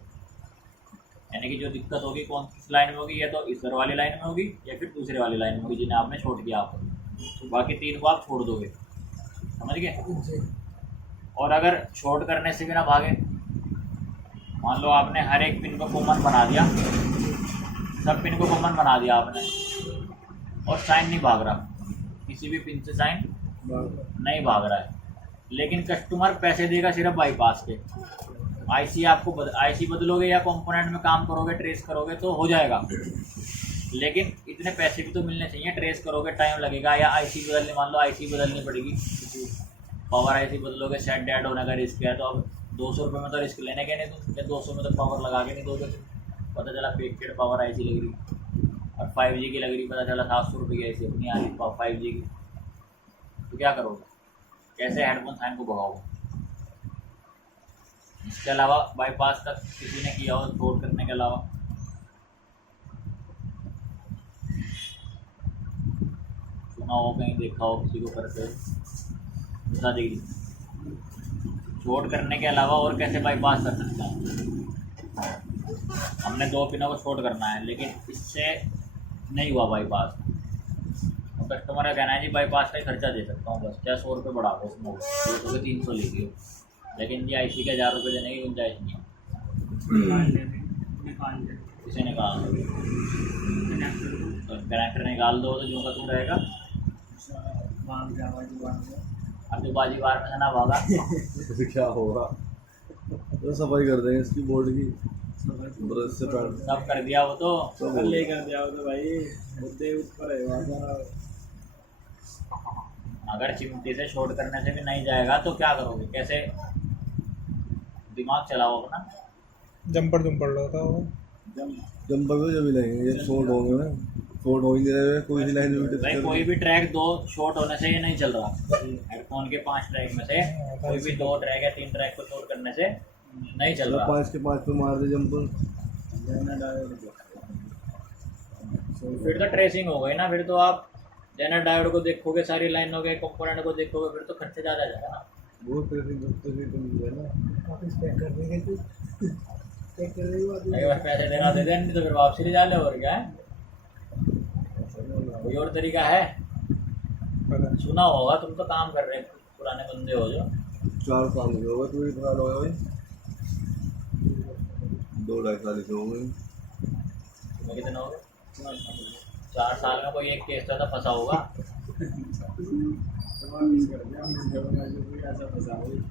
यानी कि जो दिक्कत होगी कौन सी लाइन में होगी, या तो इस वाली लाइन में होगी या फिर दूसरे वाली लाइन में होगी जिन्हें आपने शॉर्ट किया। आप तो बाकी 3 को आप छोड़ दोगे, समझ गए। और अगर शॉर्ट करने से भी ना भागे, मान लो आपने हर एक पिन को कॉमन बना दिया, सब पिन को कॉमन बना दिया आपने, और साइन नहीं भाग रहा, किसी भी पिन से साइन नहीं भाग रहा है, लेकिन कस्टमर पैसे देगा सिर्फ बाईपास के। आईसी आपको आईसी बदलोगे या कंपोनेंट में काम करोगे, ट्रेस करोगे तो हो जाएगा, लेकिन इतने पैसे भी तो मिलने चाहिए। ट्रेस करोगे टाइम लगेगा, या आईसी बदलने, मान लो आईसी बदलनी पड़ेगी, पावर आईसी बदलोगे, सेट डेड होने का रिस्क है, तो अब 200 रुपये में तो रिस्क लेने के नहीं, तो 200 में तो पावर लगा के नहीं दोगे, पता चला पेकेड पावर आईसी लग रही और 5G की लग रही, पता चला 700 रुपये की आईसी अपनी आ रही 5G की, तो क्या करोगे, कैसे हेडफोन साइन को भगाओगे। इसके अलावा बाईपास का किसी ने किया हो शॉर्ट करने के अलावा, सुना हो कहीं, देखा हो किसी को करते, बता देगी। शॉर्ट करने के अलावा और कैसे बाईपास कर सकते हैं। हमने 2 पिनों को शॉर्ट करना है, लेकिन इससे नहीं हुआ बाईपास, कस्टमर का कहना है जी बाईपास का ही खर्चा दे सकता हूँ, बस क्या 100 रुपये बढ़ा दो उसमें, 200 के 300 लीजिए, लेकिन जी IC के 1000 रुपये देने की गुंजाइश नहीं है। किसे निकाल दो, तो कनेक्टर निकाल दो तो जो का तू रहेगा। अब जो बाजीवार में से ना भागा तो क्या होगा, तो सफाई कर देंगे इसकी बोर्ड की, ब्रश से पैर सब कर दिया वो तो। सब ले कर दिया हो तो भाई मुद्दे ऊपर है वहाँ। अगर चिमटी से शॉर्ट करने से भी नहीं जाएगा तो क्या करोगे, कैसे दिमाग चलाओ अपना। जंपर लगाता हो। जंपर को जब लेंगे ये शॉर्ट होंगे ना, शॉर्ट हो ही नहीं रहे, कोई सी लाइन भी भाई कोई भी ट्रैक 2 शॉर्ट होने से ये नहीं चल रहा। हेडफोन के 5 ट्रैक में से कोई भी 2 ट्रैक या 3 ट्रैक को शॉर्ट करने से नहीं चल रहा। 5 के 5 पे मार दे जंपर, फिर तो ट्रेसिंग हो गई ना, फिर तो आप जेनर डायोड को देखोगे, सारी लाइनों के कंपोनेंट को देखोगे, फिर तो खर्चे ज़्यादा आ जाएगा ना। वो ट्रेसिंग करते हुए तो मिल जाए ना। वापस पैक कर देंगे तो पैक कर देंगे अगर पैसे देना दे दें, नहीं तो फिर वापसी नहीं डाले। और क्या है, कोई और तरीका है? सुना होगा, तुम तो काम कर रहे पुराने बंदे हो जो। 4 साल हो गए, तू इतना लो भाई 2-2.5 साल के हो गए। तुम्हें कितने हो गए? 4 साल में कोई एक केस तो फंसा होगा।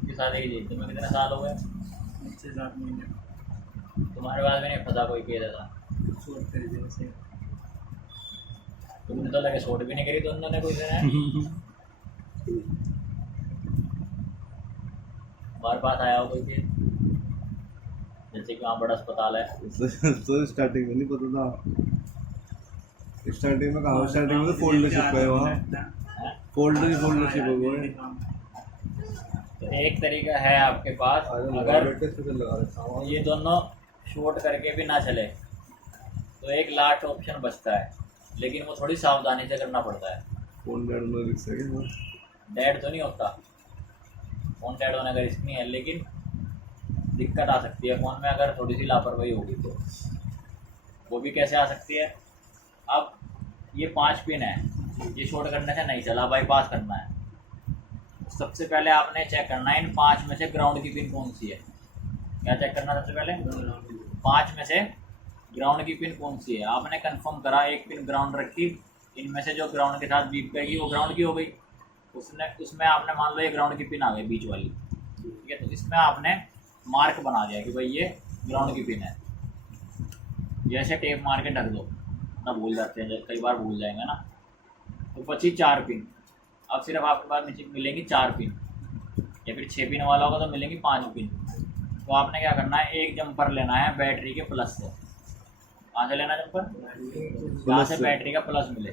किस शादी की थी? तुम्हें कितने साल हो गए? 6-7 महीने तुम्हारे बाद में नहीं फंसा कोई केस ऐसा? शॉर्ट कर दिया उसे। तुमने तो लगे शॉर्ट भी नहीं करी तो उन्होंने कोई देना है। हमारे पास आया हो कोई केस, जैसे कि वहाँ बड़ा अस्पताल है। तो स्टार्टिंग में नहीं पता था, स्टार्टिंग में कहा, स्टार्टिंग में तो फोल्डरशिप है वहाँ, हैं? फोल्डरशिप हो गए। तो एक तरीका है आपके पास, अगर ये दोनों शॉर्ट करके भी ना चले तो एक लास्ट ऑप्शन बचता है, लेकिन वो थोड़ी सावधानी से करना पड़ता है। फोन डेड में रिस्क है क्या? डेड तो नहीं होता, फ़ोन डेड होने का रिस्क नहीं है, लेकिन दिक्कत आ सकती है फ़ोन में अगर थोड़ी सी लापरवाही होगी तो। वो भी कैसे आ सकती है? अब ये 5 पिन है, ये शॉर्ट करने से नहीं चला, बाईपास करना है। सबसे पहले आपने चेक करना है इन 5 में से ग्राउंड की पिन कौन सी है। क्या चेक करना सबसे पहले? 5 में से ग्राउंड की पिन कौन सी है। आपने कंफर्म करा, एक पिन ग्राउंड रखी, इनमें से जो ग्राउंड के साथ बीप करेगी वो ग्राउंड की हो गई। उसमें आपने मान लो ये ग्राउंड की पिन आ गई बीच वाली, ठीक है, तो इसमें आपने मार्क बना दिया कि भाई ये ग्राउंड की पिन है। जैसे टेप मार के ढक दो ना, भूल जाते हैं जब, कई बार भूल जाएंगे ना। तो बची 4 पिन। अब सिर्फ आपके पास नीचे मिलेंगी 4 पिन, या फिर 6 पिन वाला होगा तो मिलेंगी 5 पिन। तो आपने क्या करना है, एक जंपर लेना है बैटरी के प्लस से। कहाँ से लेना जंपर? जहाँ से बैटरी का प्लस मिले।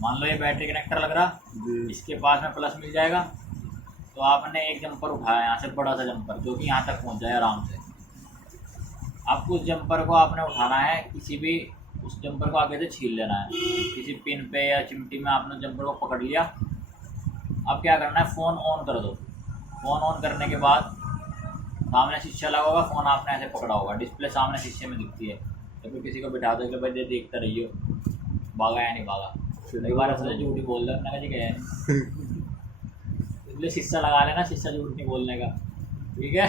मान लो ये बैटरी कनेक्टर लग रहा, इसके पास में प्लस मिल जाएगा, तो आपने एक जंपर उठाया यहाँ से, बड़ा सा जंपर जो कि यहाँ तक पहुँच जाए आराम से। अब उस जंपर को आपने उठाना है, किसी भी उस जंपर को आगे से छील लेना है, किसी पिन पे या चिमटी में आपने जंपर को पकड़ लिया। अब क्या करना है, फ़ोन ऑन कर दो। फ़ोन ऑन करने के बाद सामने शीशा लगा होगा, फ़ोन आपने ऐसे पकड़ा होगा, डिस्प्ले सामने शीशे में दिखती है। तो फिर किसी को बिठा दो कि भाई ये देखता रहिए भागा या नहीं भागा। एक बार ऐसे झूठी बोल रहे अपने क्या है, इसलिए शीशा लगा लेना, शीशा झूठ नहीं बोलने का, ठीक है।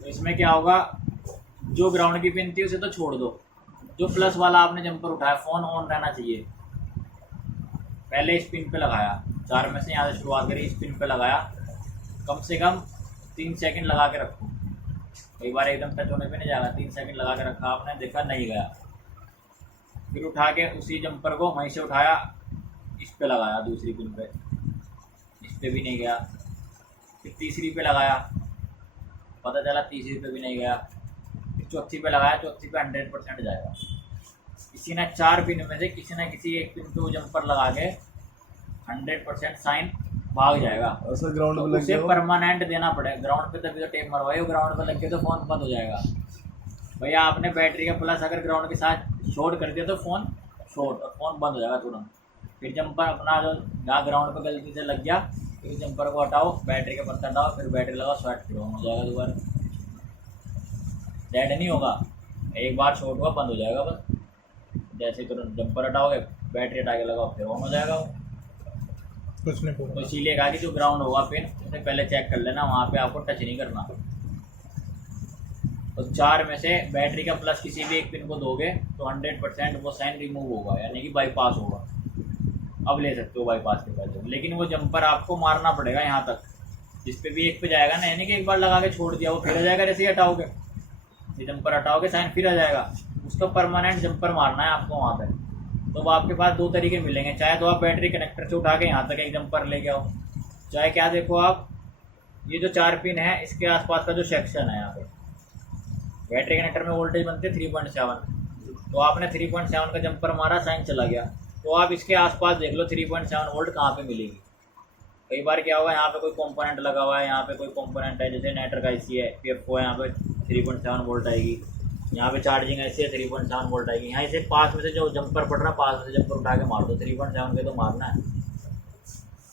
तो इसमें क्या होगा, जो ग्राउंड की पिन थी उसे तो छोड़ दो, जो प्लस वाला आपने जंपर उठाया, फ़ोन ऑन रहना चाहिए। पहले इस पिन पे लगाया, 4 में से यहाँ से शुरुआत करी, इस पिन पे लगाया, कम से कम 3 सेकंड लगा के रखो। कई बार एकदम टच होने पे नहीं जाएगा, 3 सेकंड लगा के रखा आपने, देखा नहीं गया, फिर उठा के उसी जंपर को वहीं से उठाया, इस पे लगाया दूसरी पिन पे, इस पे भी नहीं गया, फिर तीसरी पे लगाया, पता चला तीसरी पे भी नहीं गया, फिर चौथी पे लगाया, चौथी पे 100% जाएगा। किसी ने 4 पिन में से किसी न किसी एक पिन पे वो जंपर लगा के 100% साइन भाग जाएगा। ऐसा ग्राउंड तो पे लग उसे गया हो? परमानेंट देना पड़ेगा ग्राउंड पे, तभी तो टेप मरवाई हो। ग्राउंड पे लग के तो फ़ोन बंद हो जाएगा। भैया आपने बैटरी का प्लस अगर ग्राउंड के साथ शॉर्ट कर दिया तो फ़ोन शॉर्ट और फ़ोन बंद हो जाएगा तुरंत। फिर जंपर अपना जो जहाँ ग्राउंड पे गलती से लग गया, फिर जंपर को हटाओ, बैटरी का पत्ता हटाओ, फिर बैटरी लगाओ, स्वेट फिर ऑन हो जाएगा दोबारा। डेड नहीं होगा, एक बार शॉर्ट हुआ बंद हो जाएगा बस। जैसे ही तुरंत जंपर हटाओगे, बैटरी हटा के लगाओ, फिर ऑन हो जाएगा वो। कुछ नहीं तो होगा। इसीलिए कहा कि जो ग्राउंड होगा पिन उसे पहले चेक कर लेना, वहाँ पे आपको टच नहीं करना। तो 4 में से बैटरी का प्लस किसी भी एक पिन को दोगे तो 100% वो साइन रिमूव होगा, यानी कि बाईपास होगा। अब ले सकते हो बाईपास के पहले, लेकिन वो जंपर आपको मारना पड़ेगा यहाँ तक, जिस पे भी एक पे जाएगा ना, यानी कि एक बार लगा के छोड़ दिया वो फिर आ जाएगा। जैसे ही हटाओगे, ये जंपर हटाओगे साइन फिर आ जाएगा, उसको परमानेंट जंपर मारना है आपको वहाँ पे। तो वो आपके पास 2 तरीके मिलेंगे, चाहे तो आप बैटरी कनेक्टर से उठा के यहाँ तक एक जंपर लेके आओ, चाहे क्या देखो आप, ये जो 4 पिन है इसके आसपास का जो सेक्शन है यहाँ पे, बैटरी कनेक्टर में वोल्टेज बनते 3.7, तो आपने 3.7 का जंपर मारा, साइन चला गया, तो आप इसके आसपास देख लो 3.7 वोल्ट कहाँ पे मिलेगी। कई बार क्या हुआ, यहाँ पे कोई कंपोनेंट लगा हुआ है, यहाँ पे कोई कंपोनेंट है, जैसे नेटवर्क आईसी है PF4 है, यहाँ पे 3.7 वोल्ट आएगी, यहाँ पे चार्जिंग ऐसी है 3.7 वोल्ट आएगी। यहाँ से पास में से जो जंपर पड़ रहा है, पास में से जंपर उठा के मार दो, 3.7 के तो मारना है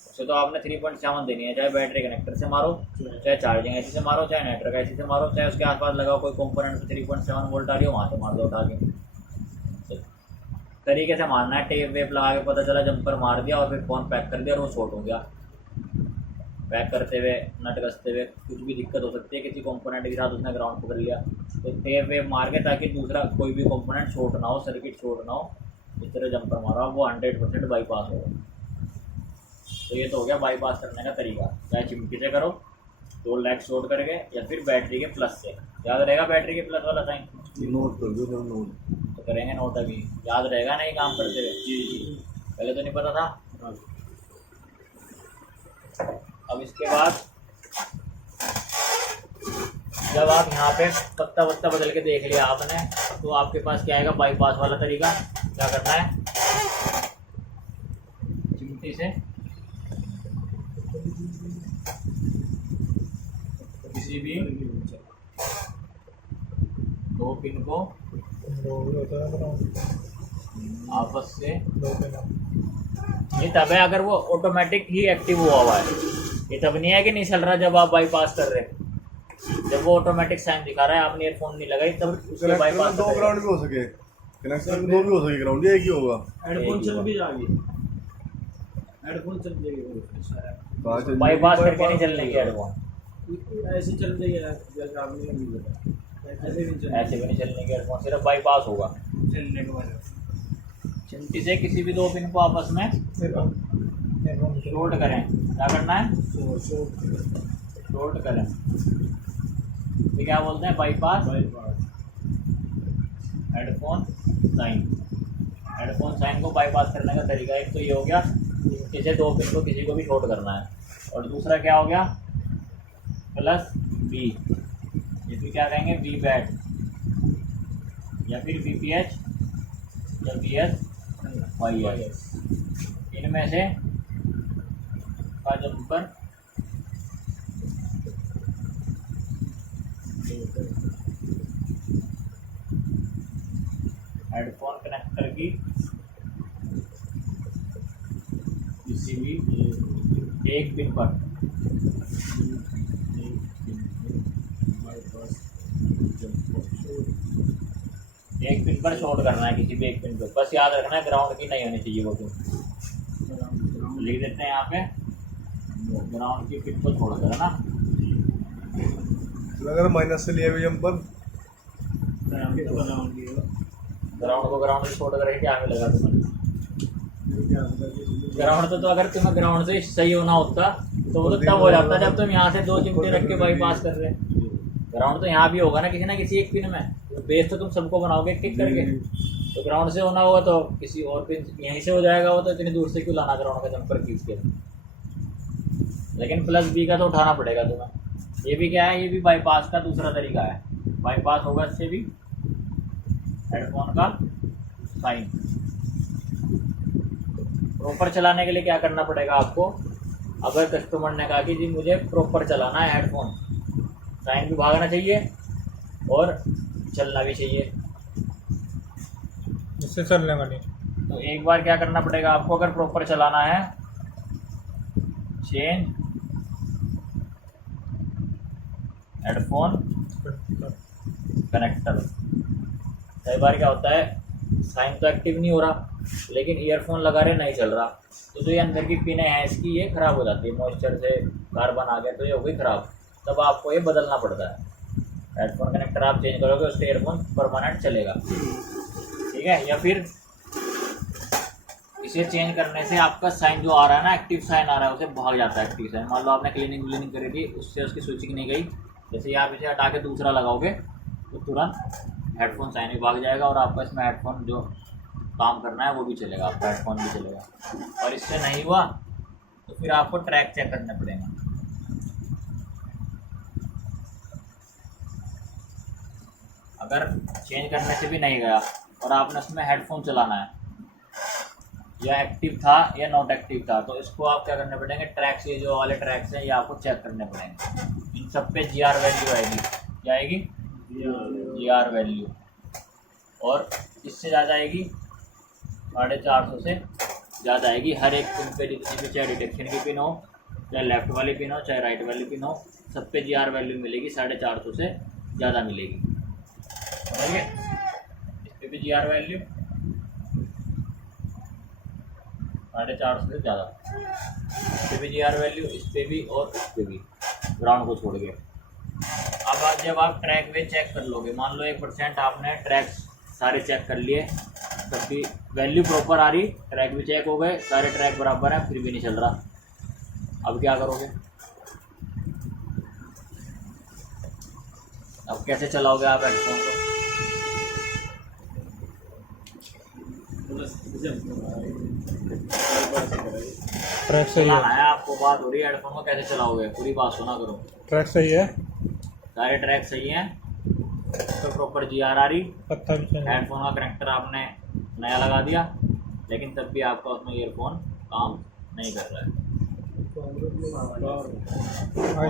उससे, तो आपने 3.7 देनी है, चाहे बैटरी कनेक्टर से मारो, चाहे चार्जिंग ऐसी से मारो, चाहे नेटवर्क ऐसी से मारो, चाहे उसके आसपास लगाओ कोई कंपोनेंट पे 3.7 वोल्ट आ रही हो, वहाँ से मार दो उठा के। तो तरीके से मारना है, टेप वेप लगा के, पता चला जंपर मार दिया और फिर फ़ोन पैक कर दिया और वो शॉर्ट हो गया। पैक करते हुए, नट कसते हुए कुछ भी दिक्कत हो सकती है, किसी कंपोनेंट के साथ उसने ग्राउंड पकड़ लिया, तो टेप वेप मार के, ताकि दूसरा कोई भी कंपोनेंट शॉर्ट ना हो, सर्किट शॉर्ट ना हो, इस तरह जंपर मारा, वो 100% बाईपास होगा। तो ये तो हो गया बाईपास करने का तरीका, चाहे चिमटी से करो, 2 लैग शॉर्ट करके, या फिर बैटरी के प्लस से। याद रहेगा बैटरी के प्लस वाला साइन? नोट कर दो सर, नोट तो करेंगे नोट, अभी याद रहेगा नहीं काम करते हुए? जी। पहले तो नहीं पता था। अब इसके बाद जब आप यहाँ पे पत्ता वत्ता बदल के देख लिया आपने, तो आपके पास क्या आएगा, बाईपास वाला तरीका। क्या करना है, चिमटी से किसी भी 2 पिन को वो भी होता है ग्राउंड, आपस से, 2 पिन। ये तब है अगर वो ऑटोमेटिक ही एक्टिव हुआ हुआ है, ये तब नहीं है कि नहीं चल रहा जब आप बाईपास कर रहे हैं। जब वो ऑटोमेटिक साइन दिखा रहा है, आपने ईयरफोन नहीं लगाई, तब उसके कनेक्टर बाईपास में 2 ग्राउंड भी हो सके, कनेक्टर में 2 भी हो सके ग्राउंड, ये एक ही होगा। हेडफोन चल भी जाएगी, हेडफोन चल जाएगी, बाईपास करके नहीं चलने की हेडफोन, ऐसे चल जाएगी जैसे आपने नहीं बताया, ऐसे भी चल, ऐसे भी नहीं चलने की हेडफोन, सिर्फ बाईपास होगा। चलने के बाद चिमटी से किसी भी 2 पिन को आपस में शॉर्ट करें। क्या करना है, शॉर्ट करें, ये क्या बोलते हैं, bypass headphone sign. Headphone sign को बाईपास करने का तरीका एक तो ये हो गया, चिमटी से 2 पिन को किसी को भी शॉर्ट करना है, और दूसरा क्या हो गया, प्लस बी, ये फिर क्या कहेंगे, बी बैट, या फिर BPH या BSYS, इनमें से का जंपर हेडफोन कनेक्टर की किसी भी एक पिन पर, एक पिन पर शॉर्ट करना है, किसी भी एक पिन पर, बस याद रखना है ग्राउंड की नहीं होनी चाहिए वो पिन। लिख देते हैं यहाँ पे, ग्राउंड की पिन को छोड़कर, है ना। अगर माइनस से लिया भी जंपर, ग्राउंड को ग्राउंड से छोड़ कर क्या मिलेगा तुम्हें, ग्राउंड तो अगर तुम्हें ग्राउंड से सही होना होता तो वो तो तब हो जाता जब तुम यहाँ से 2 चिमटे रख के बाईपास कर रहे। ग्राउंड तो यहाँ भी होगा ना किसी एक पिन में, बेस तो तुम सबको बनाओगे एक करके, तो ग्राउंड से होना होगा तो किसी और पिन यहीं से हो जाएगा, वो तो इतनी दूर से क्यों लाना ग्राउंड का जंपर खींच के। लेकिन प्लस बी का तो उठाना पड़ेगा तुम्हें। ये भी क्या है, ये भी बाईपास का दूसरा तरीका है, बाईपास होगा इससे भी हेडफोन का साइन। प्रॉपर चलाने के लिए क्या करना पड़ेगा आपको, अगर कस्टमर ने कहा कि जी मुझे प्रॉपर चलाना है हेडफोन, साइन भी भागना चाहिए और चलना भी चाहिए, इससे चलने का नहीं। तो एक बार क्या करना पड़ेगा आपको, अगर प्रॉपर चलाना है, चेंज हेडफोन कनेक्टर। कई बार क्या होता है साइन तो एक्टिव नहीं हो रहा, लेकिन ईयरफोन लगा रहे नहीं चल रहा, तो जो ये अंदर की पिन है इसकी ये ख़राब हो जाती है, मॉइस्चर से कार्बन आ गया तो ये हो गई ख़राब। तब आपको ये बदलना पड़ता है। हेडफोन कनेक्टर आप चेंज करोगे उससे ईयरफोन परमानेंट चलेगा, ठीक है। या फिर इसे चेंज करने से आपका साइन जो आ रहा है ना, एक्टिव साइन आ रहा है, उसे भाग जाता है एक्टिव साइन। मान लो आपने क्लीनिंग करी थी, उससे उसकी स्विचिंग नहीं गई, जैसे ही आप इसे हटा के दूसरा लगाओगे तो तुरंत हेडफोन साइन भी भाग जाएगा और आपका इसमें हेडफोन जो काम करना है वो भी चलेगा, आपका हेडफोन भी चलेगा। और इससे नहीं हुआ तो फिर आपको ट्रैक चेक करना पड़ेगा। अगर चेंज करने से भी नहीं गया और आपने उसमें हेडफोन चलाना है, या एक्टिव था या नॉट एक्टिव था, तो इसको आप क्या करने पड़ेंगे, ट्रैक्स, ये जो वाले ट्रैक्स हैं ये आपको चेक करने पड़ेंगे। इन सब पे GR वैल्यू आएगी, क्या आएगी, GR वैल्यू, और इससे ज़्यादा आएगी 450 से ज़्यादा आएगी हर एक पिन पे, जितनी भी, चाहे डिटेक्शन की पिन हो, चाहे लेफ्ट वाली पिन हो, चाहे राइट वाली पिन हो, सब पे GR वैल्यू मिलेगी, 450 से ज़्यादा मिलेगी, समझिए। इस पर भी GR वैल्यू 450 से ज़्यादा, इस पर भी GR वैल्यू, इस पर भी और इस पर भी, ग्राउंड को छोड़ के। अब आज जब आप ट्रैक वे चेक कर लोगे, मान लो 1% आपने ट्रैक्स सारे चेक कर लिए, तब भी वैल्यू प्रॉपर आ रही, ट्रैक भी चेक हो गए, सारे ट्रैक बराबर हैं, फिर भी नहीं चल रहा, अब क्या करोगे, अब कैसे चलाओगे आप हेडफोन को? ट्रैक सही चलाना है, है आपको, बात हो रही है हेडफोन को कैसे चलाओगे, पूरी बात सुना करो। ट्रैक सही है, सारे ट्रैक सही हैं, तो प्रॉपर GR आ रही, पत्ता भी चेंज। हेडफोन का कनेक्टर आपने नया लगा दिया, लेकिन तब भी आपका उसमें ईयरफोन काम नहीं कर रहा है।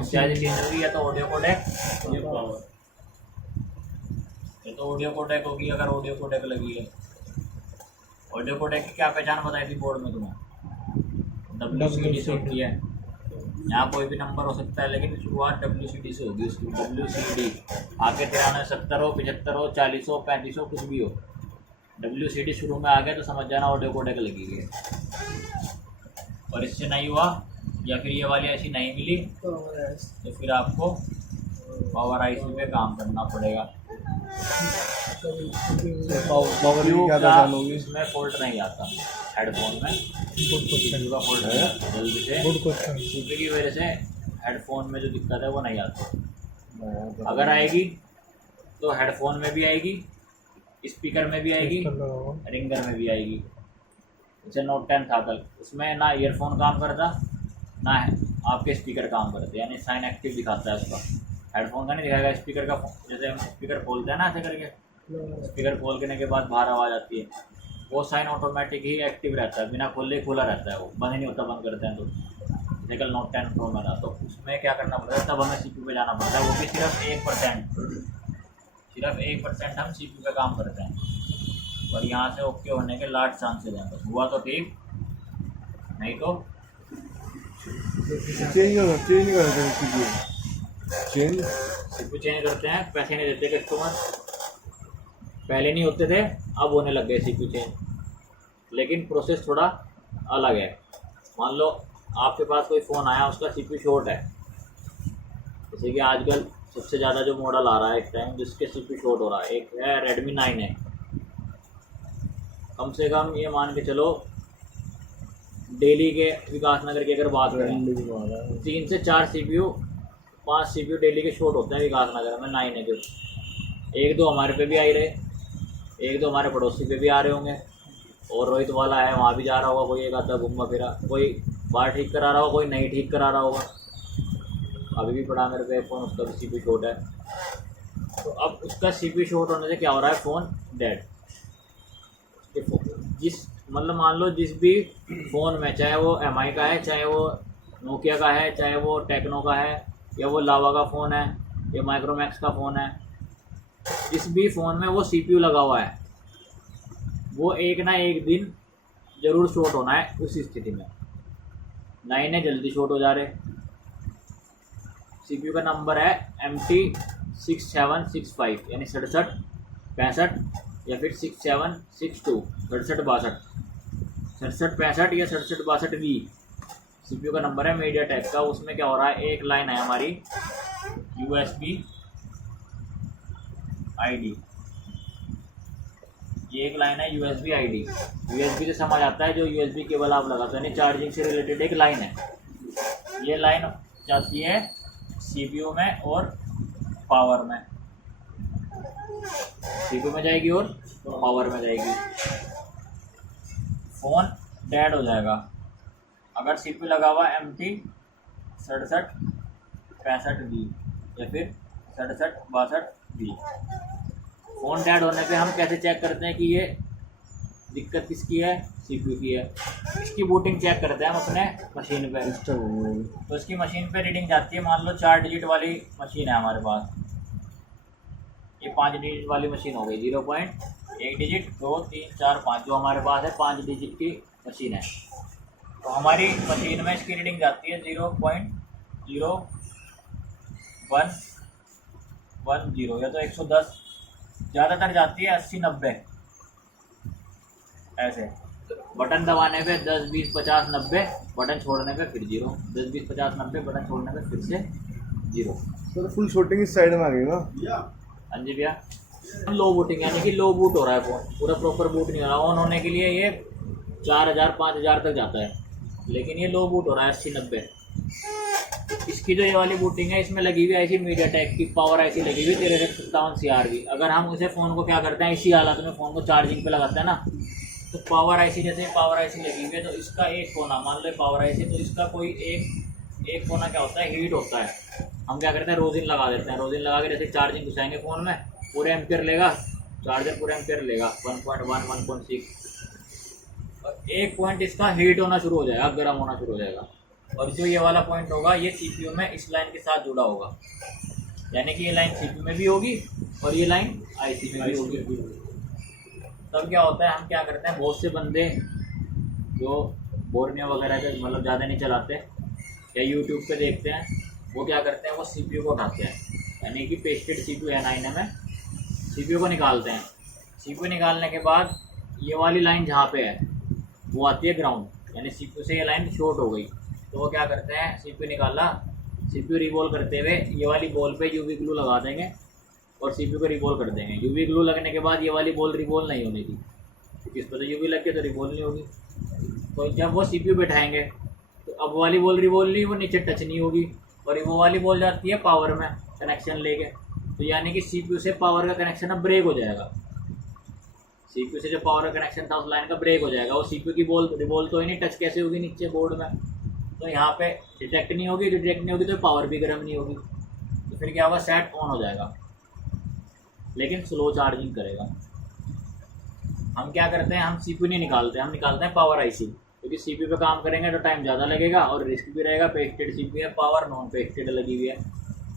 क्या चेंज होगी, या तो ऑडियो कोडेक, ये तो ऑडियो कोडेक होगी, अगर ऑडियो कोडेक लगी है। ऑडियो कोडेक की क्या पहचान बताई थी बोर्ड में तुम्हें, WCD से होती है, यहाँ कोई भी नंबर हो सकता है, लेकिन शुरुआत WCD से होगी उसकी, WCD, आगे 93 70 हो, 75 हो, 40 हो, 35 हो, कुछ भी हो, WCD शुरू में आ गया तो समझ जाना ऑडियो कोडेक लगी हुई है। और इससे नहीं हुआ, या फिर ये वाली ऐसी नहीं मिली, तो फिर आपको पावर IC पे काम करना पड़ेगा। पावर की क्या पहचान होगी? इसमें फॉल्ट नहीं आता हेडफोन में, गुड क्वेश्चन, का फॉल्ट है जल्दी से, गुड क्वेश्चन। CPU की वजह से हेडफोन में जो दिक्कत है वो नहीं आती। अगर आएगी तो हेडफोन में भी आएगी, स्पीकर में भी आएगी, रिंगर में भी आएगी। जैसे Note 10 था कल, उसमें ना ईयरफोन काम करता ना है आपके स्पीकर काम करते, यानी साइन एक्टिव दिखाता है उसका, हेडफोन का नहीं दिखाएगा। स्पीकर का, जैसे हम स्पीकर खोलते हैं ना ऐसे करके, स्पीकर खोल करने के बाद बाहर आवाज़ आती है, वो साइन ऑटोमेटिक ही एक्टिव रहता है, बिना खोले खुला रहता है, वो बंद ही नहीं होता, बंद करते हैं तो। जैसे कल Note 10 Pro में था, तो उसमें क्या करना पड़ता है, तब हमें CPU पे जाना पड़ता है, वो भी सिर्फ 1% हम CPU पे काम करते हैं। और यहाँ से ओके होने के लास्ट चांसेस हैं, बस हुआ तो ठीक, नहीं तो चेंज CPU चेंज करते हैं, पैसे नहीं देते कस्टमर, पहले नहीं होते थे, अब होने लग गए CPU चेंज, लेकिन प्रोसेस थोड़ा अलग है। मान लो आपके पास कोई फ़ोन आया, उसका CPU शॉर्ट है, जैसे कि आजकल सबसे ज़्यादा जो मॉडल आ रहा है एक टाइम जिसके CPU शॉर्ट हो रहा है, एक है Redmi 9 है, कम से कम ये मान के चलो दिल्ली के विकास नगर की अगर बात करें, 3 से 4 CPU, 5 CPU दिल्ली के शॉर्ट होते हैं विकास नगर में 9 है जो, 1-2 हमारे पे भी आ ही रहे, 1-2 हमारे पड़ोसी पे भी आ रहे होंगे, और रोहित वाला है वहाँ भी जा रहा होगा कोई, एक आधा घूमा फिरा, कोई बाहर ठीक करा रहा होगा, कोई नहीं ठीक करा रहा होगा। अभी भी पड़ा मेरे पे फ़ोन, उसका भी CPU शॉर्ट है। तो अब उसका CPU शॉर्ट होने से क्या हो रहा है, फ़ोन डेड। जिस मतलब मान लो जिस भी फ़ोन में, चाहे वो MI का है, चाहे वो नोकिया का है, चाहे वो टेक्नो का है, या वो लावा का फ़ोन है, या माइक्रोमैक्स का फ़ोन है, जिस भी फ़ोन में वो CPU लगा हुआ है, वो एक ना एक दिन ज़रूर शॉर्ट होना है। उस स्थिति में 9 है जल्दी शॉर्ट हो जा रहे। CPU का नंबर है MT6765, यानी 67 65 या फिर 6762 6762 या 6762V CPU का नंबर है मीडियाटेक का। उसमें क्या हो रहा है, एक लाइन है हमारी USB ID, ये एक लाइन है USB ID। USB से समझ आता है जो USB केबल आप लगाते हो, यानी चार्जिंग से रिलेटेड एक लाइन है। ये लाइन जाती है CPU में और पावर में, CPU में जाएगी और पावर में जाएगी। फ़ोन डेड हो जाएगा अगर CPU लगा हुआ MT 6765V या फिर 6762V। फ़ोन डेड होने पे हम कैसे चेक करते हैं कि ये दिक्कत किसकी है, CPU की है। इसकी बूटिंग चेक करते हैं हम अपने मशीन पे। तो इसकी मशीन पे रीडिंग जाती है, मान लो 4 डिजिट वाली मशीन है हमारे पास, ये 5 डिजिट वाली मशीन हो गई। 0.1 डिजिट 2 3 4 5 जो हमारे पास है 5 डिजिट की मशीन है। तो हमारी मशीन में इसकी रीडिंग जाती है 0.0110 या तो 110, ज़्यादातर जाती है 80-90। ऐसे बटन दबाने पे 10 20 50 90, बटन छोड़ने पे फिर 0, 10 20 50 90, बटन छोड़ने पे फिर से 0। तो फुल शूटिंग इस साइड में आ गई ना। हाँ जी भैया, लो बूटिंग यानी कि लो बूट हो रहा है फ़ोन, पूरा प्रॉपर बूट नहीं हो रहा। ऑन होने के लिए ये 4000 5000 तक जाता है, लेकिन ये लो बूट हो रहा है 80-90। इसकी जो ये वाली बूटिंग है, इसमें लगी हुई ऐसी मीडियाटेक की पावर ऐसी लगी हुई 6357 CRV। अगर हम उसे फ़ोन को क्या करते हैं, इसी हालत में फ़ोन को चार्जिंग पे लगाते हैं ना, तो पावर आईसी जैसे पावर आईसी लगी हुई है, तो इसका एक कोना मान लो पावर आईसी, तो इसका कोई एक कोना क्या होता है, हीट होता है। हम क्या करते हैं, रोजिन लगा देते हैं। रोजिन लगा के जैसे चार्जिंग घुसाएंगे फ़ोन में, पूरे एम्पियर लेगा चार्जर, पूरे एम्पियर लेगा 1.1 1.6, और एक पॉइंट इसका हीट होना शुरू हो जाएगा, गर्म होना शुरू हो जाएगा। और जो ये वाला पॉइंट होगा ये CPU में इस लाइन के साथ जुड़ा होगा, यानी कि ये लाइन CPU में भी होगी और ये लाइन IC में भी होगी। तब क्या होता है, हम क्या करते हैं, बहुत से बंदे जो बोर्निया वगैरह के मतलब ज़्यादा नहीं चलाते या यूट्यूब पे देखते हैं, वो क्या करते हैं, वो CPU को उठाते हैं, यानी कि पेस्टेड CPU है 9 mm, CPU को निकालते हैं। CPU निकालने के बाद ये वाली लाइन जहाँ पे है वो आती है ग्राउंड, यानी CPU से ये लाइन शॉर्ट हो गई। तो वो क्या करते हैं, CPU निकाला, CPU रिवॉल्व करते हुए ये वाली बॉल पे UV ग्लू लगा देंगे और CPU को रिवॉल्व कर देंगे। UV ग्लू लगने के बाद ये वाली बॉल रिवॉल्व नहीं होने की, क्योंकि इस पर तो UV लग के तो रिवॉल्व नहीं होगी। तो जब वो CPU बैठाएंगे तो अब वाली बॉल रिवॉल्व नहीं, वो नीचे टच नहीं होगी, और वो वाली बॉल जाती है पावर में कनेक्शन लेके। तो यानी कि CPU से पावर का कनेक्शन अब ब्रेक हो जाएगा। CPU से जो पावर का कनेक्शन था उस लाइन का ब्रेक हो जाएगा। वो CPU की बॉल रिवॉल्व तो ही नहीं, टच कैसे होगी नीचे बोर्ड में, तो यहाँ पे डिटेक्ट नहीं होगी, डिटेक्ट नहीं होगी तो पावर भी गर्म नहीं होगी। तो फिर क्या होगा, सेट ऑन हो जाएगा, लेकिन स्लो चार्जिंग करेगा। हम क्या करते हैं, हम CPU नहीं निकालते, हम निकालते हैं पावर आईसी, क्योंकि CPU पे काम करेंगे तो टाइम ज़्यादा लगेगा और रिस्क भी रहेगा। पेस्टेड CPU है, पावर नॉन पेस्टेड लगी हुई है।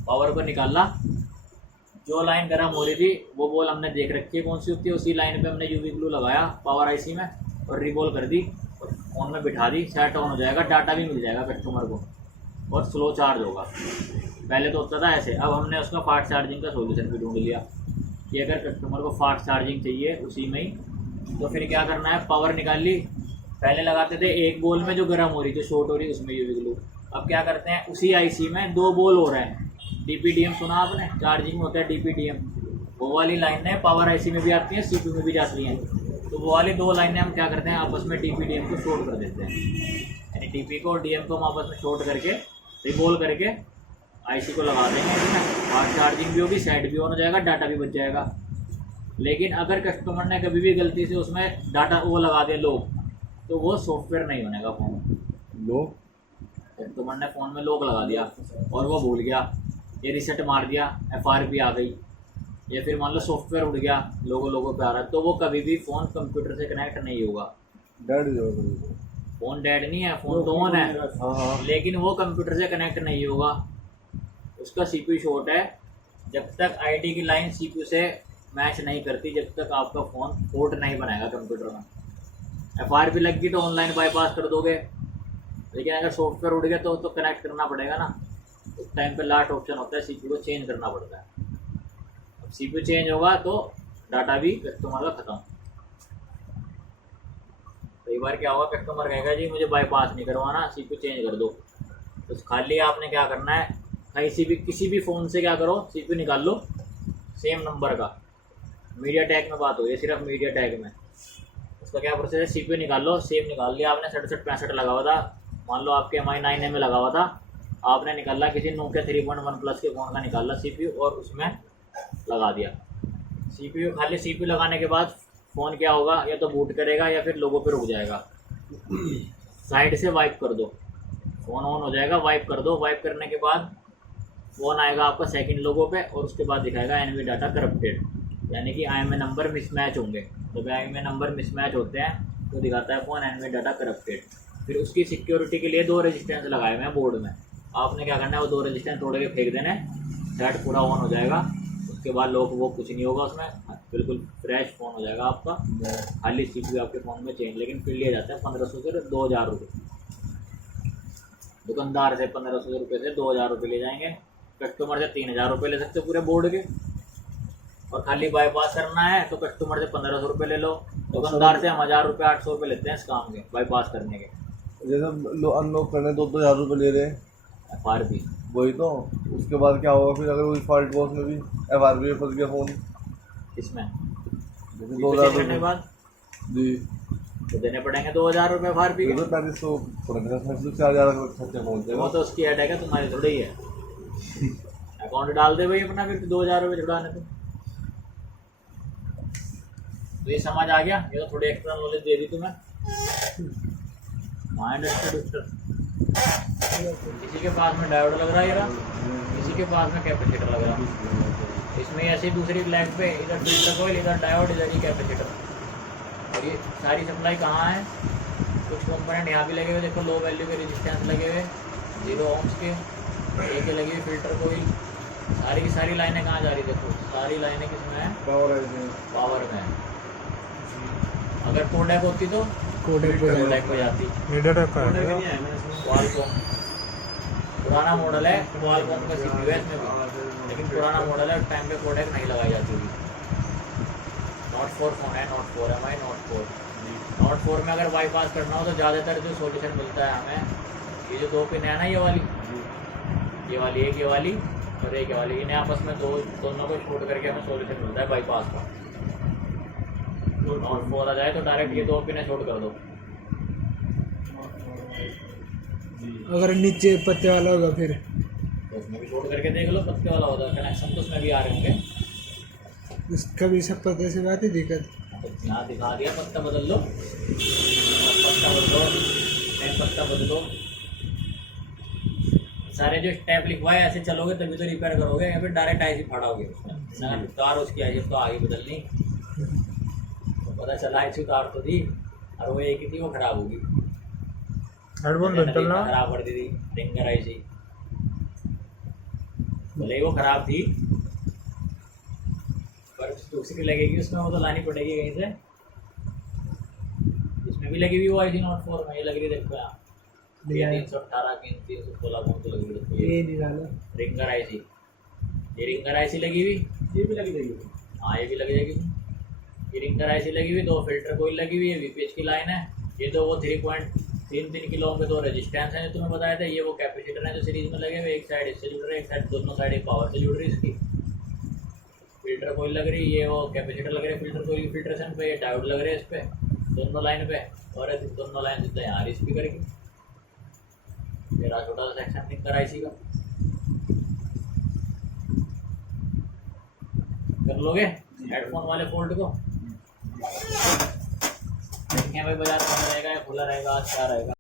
पावर को निकाला, जो लाइन गर्म हो रही थी वो बॉल हमने देख रखी है कौन सी होती है, उसी लाइन पे हमने UV ग्लू लगाया पावर आईसी में और रिवॉल्व कर दी और फ़ोन में बिठा दी, सेट ऑन हो जाएगा, डाटा भी मिल जाएगा कस्टमर को और स्लो चार्ज होगा। पहले तो होता था ऐसे, अब हमने उसका फास्ट चार्जिंग का सोल्यूशन भी ढूंढ लिया कि अगर कस्टमर को फास्ट चार्जिंग चाहिए उसी में ही, तो फिर क्या करना है, पावर निकाल ली। पहले लगाते थे एक बॉल में जो गर्म हो रही, जो शॉर्ट हो रही उसमें UV ग्लू। अब क्या करते हैं, उसी आईसी में 2 बॉल हो रहे हैं। DPDM सुना आपने, चार्जिंग में होता है DPDM, वो वाली लाइनें पावर आईसी में भी आती हैं, CPU में भी जाती हैं। तो वो वाली 2 लाइनें हम क्या करते हैं, आपस में DPDM को शॉर्ट कर देते हैं, यानी DP को और DM को हम आपस में शॉर्ट करके रिवॉल्व करके आईसी को लगा देंगे, ठीक है। फास्ट चार्जिंग भी होगी, सेट भी ऑन हो जाएगा, डाटा भी बच जाएगा। लेकिन अगर कस्टमर ने कभी भी गलती से उसमें डाटा वो लगा दिया लॉक, तो वो सॉफ्टवेयर नहीं बनेगा फ़ोन। लो कस्टमर ने फ़ोन में लॉक लगा दिया और वो भूल गया, ये रिसेट मार दिया, FRP आ गई, या फिर मान लो सॉफ्टवेयर उड़ गया, लोगो पे आ रहा है, तो वो कभी भी फ़ोन कंप्यूटर से कनेक्ट नहीं होगा। डेड जो फ़ोन डेड नहीं है, फ़ोन तो ऑन है, हाँ लेकिन वो कंप्यूटर से कनेक्ट नहीं होगा, उसका CPU शॉर्ट है। जब तक IT की लाइन CPU से मैच नहीं करती, जब तक आपका फ़ोन पोर्ट नहीं बनाएगा कंप्यूटर में। FRP लग गई तो ऑनलाइन बाईपास कर दोगे, लेकिन अगर सॉफ्टवेयर उड़ गया तो कनेक्ट करना पड़ेगा ना। उस टाइम पे लास्ट ऑप्शन होता है, CPU को चेंज करना पड़ता है। अब CPU चेंज होगा तो डाटा भी कस्टमर का खत्म। कई बार क्या होगा, कस्टमर कहेगा जी मुझे बाईपास नहीं करवाना, CPU चेंज कर दो। तो खाली आपने क्या करना है, किसी भी फ़ोन से क्या करो, CPU निकाल लो सेम नंबर का। मीडिया टैग में बात हो रही है, सिर्फ मीडिया टैग में। उसका क्या प्रोसेस है, CPU निकाल लो, सेम निकाल लिया आपने। 6765 लगा हुआ था, मान लो आपके MI 9A में लगा हुआ था, आपने निकाला किसी Nokia 3.1 प्लस के फ़ोन का निकाला CPU और उसमें लगा दिया CPU। खाली CPU लगाने के बाद फ़ोन क्या होगा, या तो बूट करेगा या फिर लोगों पे रुक जाएगा। साइड से वाइप कर दो, फ़ोन ऑन हो जाएगा, वाइप कर दो। वाइप करने के बाद फ़ोन आएगा आपका सेकंड लोगो पे और उसके बाद दिखाएगा एनवी डाटा करप्टेड, यानी कि IMEI नंबर मिसमैच होंगे। तो IMEI नंबर मिसमैच होते हैं तो दिखाता है फ़ोन एनवी डाटा करप्टेड। फिर उसकी सिक्योरिटी के लिए 2 रेजिस्टेंस लगाए हुए हैं बोर्ड में। आपने क्या करना है, वो 2 रेजिस्टेंस तोड़ के फेंक देने, सेट पूरा ऑन हो जाएगा। उसके बाद लोग वो कुछ नहीं होगा उसमें, बिल्कुल फ्रेश फ़ोन हो जाएगा आपका। खाली CPU आपके फ़ोन में चेंज, लेकिन फिर लिए जाते हैं 1500 से 2000 रुपये। दुकानदार से 1500 रुपये से 2000 रुपये ले जाएंगे, कस्टमर से 3000 रुपये ले सकते हो पूरे बोर्ड के। और खाली बाईपास करना है तो कस्टमर से 1500 रुपये ले लो, दुकानदार से हम 1000 रुपये 800 रुपये लेते हैं इस काम के, बाईपास करने के। जैसे अनलॉक करने 2-2000 रुपये ले रहे हैं, FRP वही तो। उसके बाद क्या होगा फिर, अगर वही फॉल्ट हुआ उसमें भी FRP में फंस गया फ़ोन, इसमें जैसे 2000 2000 करने के बाद जी, तो देने पड़ेंगे 2000 रुपये FRP के। तो 3500 पड़ेगा, 4000 खर्चे पहुँच वो जाएगा। तो उसकी ऐड है, तुम्हारी थोड़ी ही है। अकाउंट डाल दे भाई अपना, फिर 2000 रुपये छुड़ाने तो ये समझ आ गया। ये तो थोड़ी एक्स्ट्रा नॉलेज दे दी तुम्हें, माइंड किसी के पास में डायोड लग रहा है, किसी के पास में कैपेसिटर लग रहा है। इसमें ऐसी दूसरी लाइट पे इधर फिल्टर कॉइल, इधर डायोड, इधर ही कैपेसिटर। और ये सारी सप्लाई कहाँ है, कुछ कंपोनेंट यहाँ भी लगे हुए, देखो लो वैल्यू के रेजिस्टेंस लगे हुए 0 ohms के, एक लगी हुई फिल्टर कोई। सारी की सारी लाइनें कहाँ जा रही, देखो सारी लाइनें किसमें है, पावर में है। अगर कोडेक होती तो कोडेक हो जाती। मीडिया टेक का है क्या? क्वालकॉम पुराना मॉडल है, क्वालकॉम का CPU है इसमें भी, लेकिन पुराना मॉडल है, उस टाइम पे कोडेक नहीं लगाई जाती होगी। Note 4 फोन है, Note 4 MI Note 4। Note 4 में अगर बाईपास करना हो तो ज़्यादातर जो सॉल्यूशन मिलता है हमें, ये जो 2 पिन है ना, ये वाली एक, ये वाली और एक ये वाली, इन्हें आपस में दोनों को छोड़ करके हमें सॉल्यूशन मिलता है बाईपास का। Note 4 आ जाए तो डायरेक्ट ये 2 पिन छोड़ कर दो। अगर नीचे पत्ते वाला होगा फिर तो उसमें भी छोड़ करके देख लो, पत्ते वाला होता है कनेक्शन तो उसमें भी आ रहे होंगे। उसका भी सब पत्ते से बात ही दिक्कत। तो यहाँ दिखा दिया, पत्ता बदल लो, पत्ता बदलो, नेक्स्ट पत्ता बदलो। सारे जो स्टेप लिखवाए ऐसे चलोगे तभी तो रिपेयर करोगे, या फिर डायरेक्ट ऐसे फाड़ोगे उसमें तार, उसकी ऐसे तो आगे बदलनी। तो पता चला ऐसी तार तो थी और वो एक ही थी, वो खराब होगी। हेडफोन बेंटल ना खराब कर दी थी, रिंगर ऐसी भले ही वो खराब थी, पर दूसरी लगेगी उसमें, वो तो लानी पड़ेगी कहीं से। इसमें भी लगी हुई वो IC Note 4 में, ये लग रही देखो यहाँ 318 की 316 कौन सी लगी हुई देखो, ये निकालो रिंगर IC, ये रिंगर IC लगी हुई, ये भी लगी जाएगी। हाँ ये भी लग जाएगी, ये रिंगर IC लगी हुई, 2 फिल्टर कोई लगी हुई है, VPH की लाइन है। ये तो वो 3.33 किलो के 2 रेजिस्टेंस हैं जो तुम्हें बताया था। ये वो कैपेसिटर है जो सीरीज में लगे हुए, एक साइड इससे जुड़ रहे हैं, एक साइड दोनों साइड एक पावर से जुड़ रही है इसकी। फिल्टर कोई लग रही है, ये वो कैपेसिटर लग रहे हैं फिल्टर कोई फिल्ट्रेशन पे, ये डायोड लग रहे हैं इस पे दोनों लाइन पे, और दोनों लाइन सीधा यहाँ स्पीकर की। मेरा छोटा सा सेक्शन लिंकर IC का कर लोगे हेडफोन वाले फोल्ड को। देखें भाई बाजार बंद रहेगा या खुला रहेगा, आज क्या रहेगा।